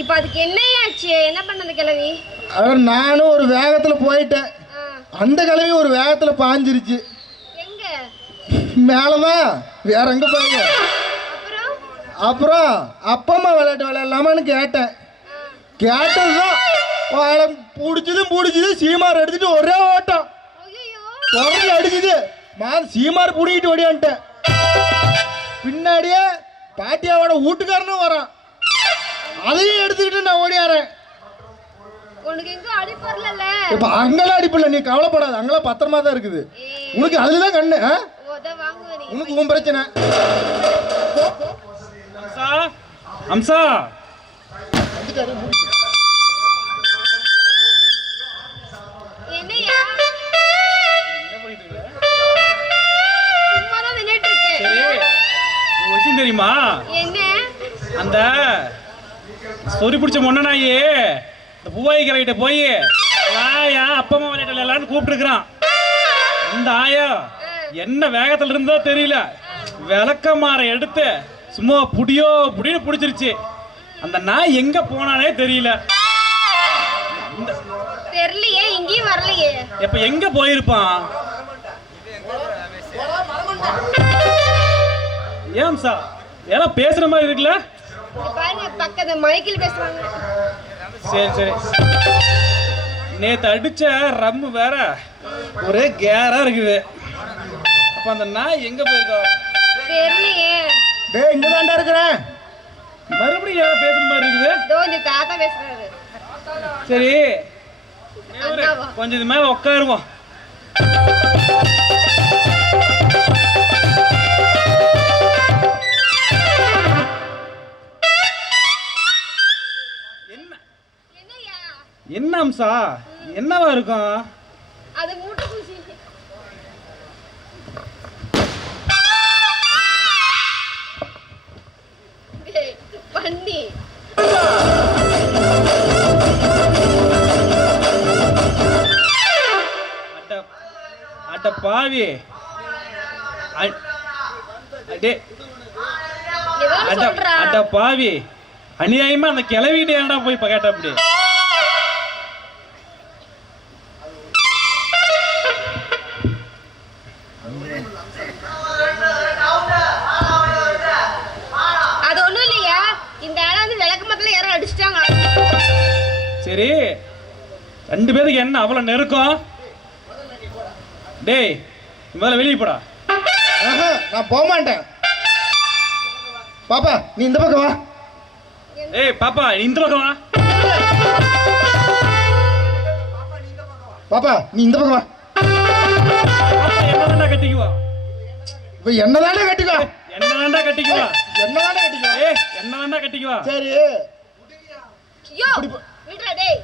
இப்போ அதுக்கு என்னையாச்சு? என்ன பண்ணது கிழவி? அதான் நானும் ஒரு வேகத்தில் போயிட்டேன். அந்த கிழவி ஒரு வேகத்தில் பாஞ்சிருச்சு. எங்க? மேலதான், வேற எங்கே போய். அப்புறம் அப்பா அம்மா விளையாடலாமான்னு கேட்டேன். கேட்டதுதான் பிடிச்சது சீமார் எடுத்துட்டு ஒரே ஓட்டம் தொடர்ந்து அடிச்சுது. சீமார் பிடிக்கிட்டு ஓடியான்ட்டேன். பின்னாடியே பாட்டியாவோட வீட்டுக்காரனும் வரான். அதையும் எடுத்துக்கிட்டு நான் ஓடியாரேன். உனக்கு எங்க அடிப்படல? இப்ப அங்கெல்லாம் அடிப்படல, நீ கவலைப்படாத, அங்கெல்லாம் பத்திரமா தான் இருக்குது. உனக்கு அதுலதான் கண்ணு. உனக்கு உன் பிரச்சனை. அம்சா என்னையா? சும்மாதான் நின்னுட்டு இருக்கேன். ஒரு விஷயம் தெரியுமா? என்ன? அந்த சொறி பிடிச்ச மொன்னனாயி இந்த பூவாய் கிளைகிட்ட போய் ஆயா அப்பா அம்மா விளையாடலான்னு கூப்பிட்டுருக்குறான். அந்த ஆயா என்ன வேகத்துல இருந்தோ தெரியல, விளக்கமாற எடுத்து சும்மா புடின்னு பிடிச்சிருச்சு. அந்த நாய் எங்க போனானே தெரியல. தெரியலையே, இங்கேயும் வரலையே. இப்ப எங்க போயிருப்பான்? ஏன் சார் ஏதாவது பேசுற மாதிரி இருக்குல்ல? பாருங்க, பக்கத்து மைக்கில் பேசுவாங்க. சரி நேத்து அடிச்ச ரம்மு வேற ஒரே கேரா இருக்குது. அப்ப அந்த நாய் எங்க போயிருக்கோம் தெரியலையே. டேய், இங்க தாண்டா இருக்கிறேன். மறுபடியும் ஏதாவது பேசுற மாதிரி இருக்குது. இந்த தாத்தா பேசுறாரு. சரி கொஞ்சம் இது மேல உட்காருவோம். என்ன அம்சா, என்னவா இருக்கும்? அது மூட்டை பூச்சி. பண்ணி அட பாவி, அட பாவி, அநியாயமா அந்த கிளவிட்டு ஏன்டா போய் இப்ப கேட்ட? அப்படி அது ஒண்ணும் இல்லையா, இந்த இடம் வந்து விளக்கு மரத்துல யாரும் அடிச்சிட்டாங்க. சரி, ரெண்டு பேருக்கு என்ன அவ்வளவு நெருக்கம்? டேய், முதல்ல வெளியே போடா. நான் போக மாட்டேன். பாப்பா, நீ இந்த பக்கம் வா. ஏய் பாப்பா, நீ இந்த பக்கம் வா. பாப்பா, நீ இந்த பக்கம் வா. என்னதாண்டா கட்டிக்குவா? இப்ப என்னதானே கட்டிக்கோ. என்னதாண்டா கட்டிக்குவா? என்னதானே கட்டிக்கோ. ஏய், என்னதாண்டா கட்டிக்குவா? சரி யோ, விடுடா டேய்.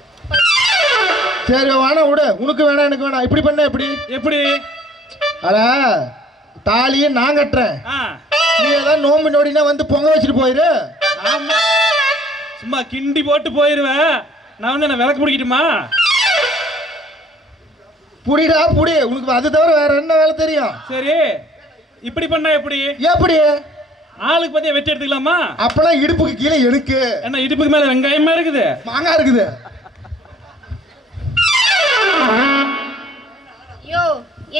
சரி வாணா விடு, உனக்கு வேணாம் எனக்கு வேணாம். இப்படி பண்ண எப்படி? எப்படி? அட தாலியை நான் கட்டுறேன், நீ ஏதாவது நோம்பு நோடினா வந்து பொங்க வச்சுட்டு போயிரு. ஆமா, சும்மா கிண்டி போட்டு போயிருவேன். நான் வந்து என்ன விளக்கு பிடிக்கட்டுமா? புடிடா புடி, உனக்கு அது தவிர வேற என்ன வேலை தெரியும்? சரி, இப்படி பண்ணா எப்படி? எப்படி? ஆளுக்கு பத்தியா வெட்டி எடுத்துக்கலாமா? அப்பெல்லாம் இடுப்புக்கு கீழே எனக்கு என்ன இடுப்புக்கு மேல வெங்காயமா இருக்குது, மாங்காய் இருக்குது. யோ,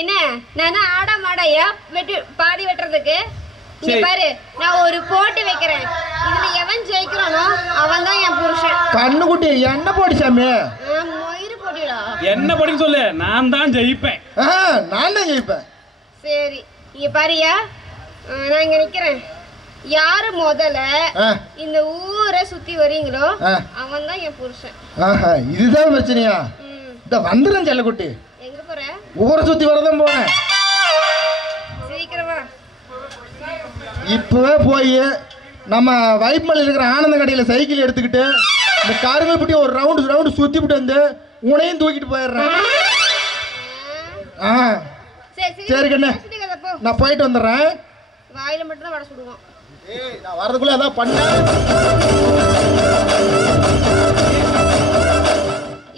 என்ன நானா ஆடா மாடாயா வெட்டி பாதி வெட்டுறதுக்கு? இங்க பாரு, நான் ஒரு போட்டி வைக்கிறேன். இதுல எவன் ஜெயிக்கிறானோ அவன் தான் என் புருஷன். கண்ணுக்குட்டி என்ன போடி சாமி? மயிறு போட்டிடா. என்ன படின்னு சொல்லு, நான் தான் ஜெயிப்பேன். நான் தான் ஜெயிப்பேன். சரி, இங்க பாரியா, நான் இங்க நிக்கிறேன். யாரு முதல்ல இந்த ஊரை சுத்தி வரீங்களோ அவன் தான் என் புருஷன். இதுதான் பிரச்சனையா? இந்த வந்துடும் செல்லக்குட்டி. எங்க போற? ஊரை சுத்தி வரதான் போனேன். சீக்கிரமா இப்பவே போய் நம்ம வைப்மலையில் இருக்கிற ஆனந்த கடையில் சைக்கிள் எடுத்துக்கிட்டு இந்த கருங்கல்பட்டி ஒரு ரவுண்டு சுத்திவிட்டு வந்து உனையும் தூக்கிட்டு போயிடுறேன். சரி கண்ணு, நான் போயிட்டு வந்துடுறேன். வாயில மட்டும் தான் வடை சுடுவோம். நான் வர்றதுக்குள்ள அதான் பண்ண.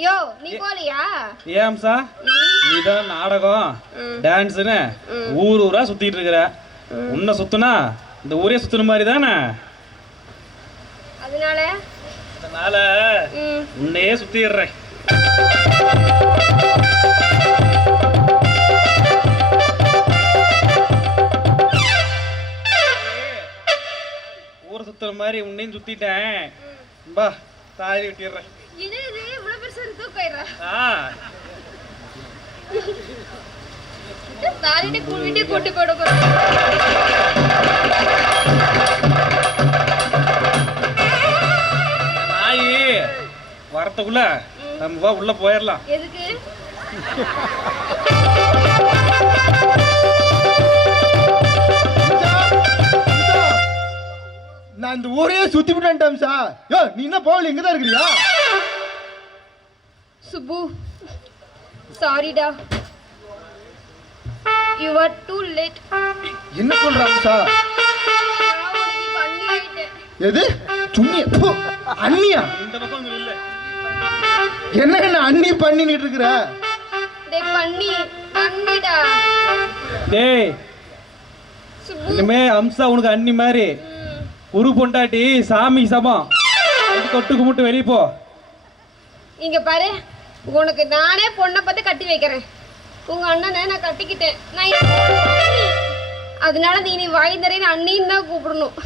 யோ, நீ போலியா? ஏன் அம்சா நீதான் நாடகம் டான்ஸ்னு ஊர் ஊரா சுத்திட்டு இருக்கிற. உன்னை சுத்துனா இந்த ஊரே சுத்துன மாதிரி தானே. அதனால உன்னையே சுத்திடுறேன். ஊரை சுத்துற மாதிரி உன்னையும் சுத்திட்டேன். பா தாலி கட்டிடுறேன். இது இவ்வளவு பெருசா தூக்காயிரா? தாலிட்டு கூட்டிட்டு கூட்டி போட போறேன். நாயி வரத்துக்குள்ள நம்ம வா உள்ள போயிடலாம். எதுக்கு? நான் இந்த ஊரையே சுத்தி விட்டேன் சார். யோ நீ என்ன போகல, இங்கதான் இருக்கிறியா? சுப்பு சாரிடா, யூ ஆர் டூ லேட். என்ன சொல்றாங்க சார்? எது சுண்ணி அண்ணியா? இந்த பக்கம் வந்து நில்லு. என்ன அண்ணி பண்ணிட்டு இருக்கிற? டேய் பண்ணி அண்ணிடா. டேய் இனிமே அம்சா உனக்கு அண்ணி மாதிரி. உரு பொண்டாட்டி சாமி சமம். கொட்டு கும்பிட்டு வெளியே போ. இங்க பாரு, உனக்கு நானே பொண்ணை பார்த்து கட்டி வைக்கிறேன். உங்க அண்ணனை நான் கட்டிக்கிட்டேன். நான் அண்ணி. அதனால நீ வாய் தரேன்னு அண்ணின்னு தான் கூப்பிடணும்.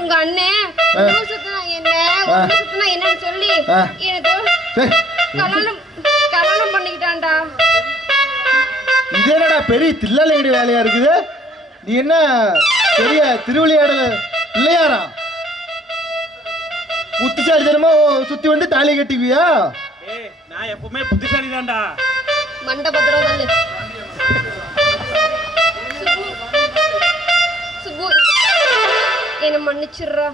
உங்க அண்ணன் சுத்தினா என்ன சுத்தினா என்னன்னு சொல்லி எனக்கு கல்யாணம் பண்ணிக்கிட்டான்டா. இது என்னடா பெரிய தில்லலங்கடி வேலையா இருக்குது? நீ என்ன பெரிய திருவிளையாடல் இல்லையாரா? புத்திசாலி தரமா சுத்தி வந்து தாலி கட்டிக்குவியா? ஏய் நான் எப்பவுமே புத்திசாலி தான்டா. மண்டபத்திரம் தானே. சுப்பு என்ன மன்னிச்சிடுறா.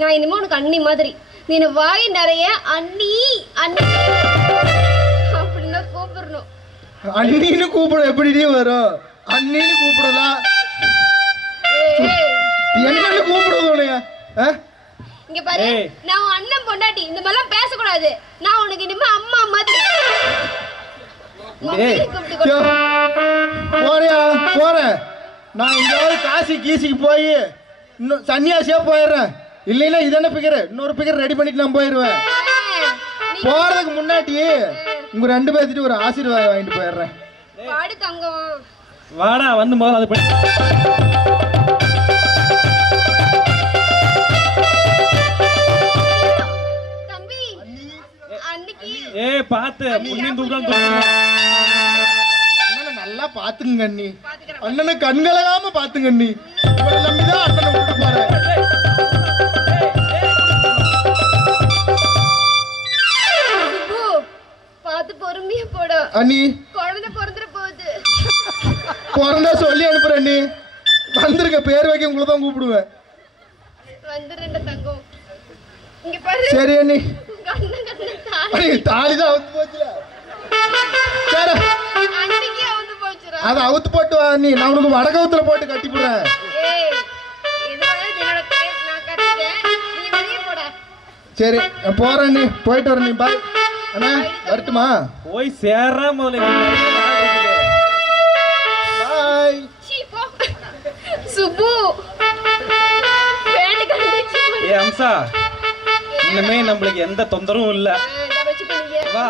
நான் இனிமே உனக்கு அண்ணி மாதிரி. நீ வாய் நிறைய அண்ணி அண்ணி அப்படின்னு கூப்பிடணும். அண்ணின்னு கூப்பிட எப்படி வரும்? அண்ணின்னு கூப்பிடலாம். என்னன்னு கூப்பிடுவது உனைய? இங்க பாரு, நான் உன் அண்ணன் பொண்டாட்டி. இந்த மாதிரிலாம் பேசக்கூடாது. நான் உனக்கு இனிமே அம்மா மாதிரி. போறியா? போறேன். நான் எங்கேயாவது காசி கீசிக்கு போய் இன்னும் சன்னியாசியா போயிடுறேன். இல்லைன்னா இதென்ன பிகர், இன்னொரு பிகர் ரெடி பண்ணிட்டு நான் போயிடுவேன். போறதுக்கு முன்னாடி உங்க 2 பேர்த்திட்டு ஒரு ஆசீர்வாதம் வாங்கிட்டு போயிடுறேன். வாடி தங்கம். வாடா வந்து முதல்ல அது பண்ணி. தம்பி அன்னைக்கு ஏய் பாத்து முன்னின் தூரம் நல்லா பாத்துங்க அண்ணி. அண்ணனை கண்கலகாம பாத்துங்க அண்ணி. இவரை நம்பிதான் அண்ணனை விட்டு போறேன். பார்த்து பொறுமையா போட அண்ணி. குழந்தை பிறந்துற போகுது. பிறந்தா சொல்லி அனுப்புறேன் அண்ணி. வந்துருங்க, பேர் வைக்க உங்களை தான் கூப்பிடுவேன். வந்துடுறேன் தங்கம். இங்க பாரு. சரி அண்ணி. அண்ணி தாலி தான் அவுத்து போச்சுல. சரி அன்னைக்கு அவுந்து போச்சுடா. அதை அவுத்து போட்டு வா அண்ணி. நான் உனக்கு வடகவுத்துல போட்டு கட்டி போடுறேன். ஏய் என்னோட நான் கட்டிட்டேன். நீ வெளிய போடா. சரி நான் போறேன் அண்ணி. போயிட்டு வரேன். நீ பாய் அண்ணா. வரட்டுமா? போய் சேர்றா முதல்ல. பாய். சீ போ. சுப்பு பேண்ட் கட்டிச்சு. ஏ அம்சா இனிமே நம்மளுக்கு எந்த தொந்தரவும் இல்லை. வச்சு பண்ணிக்க. வா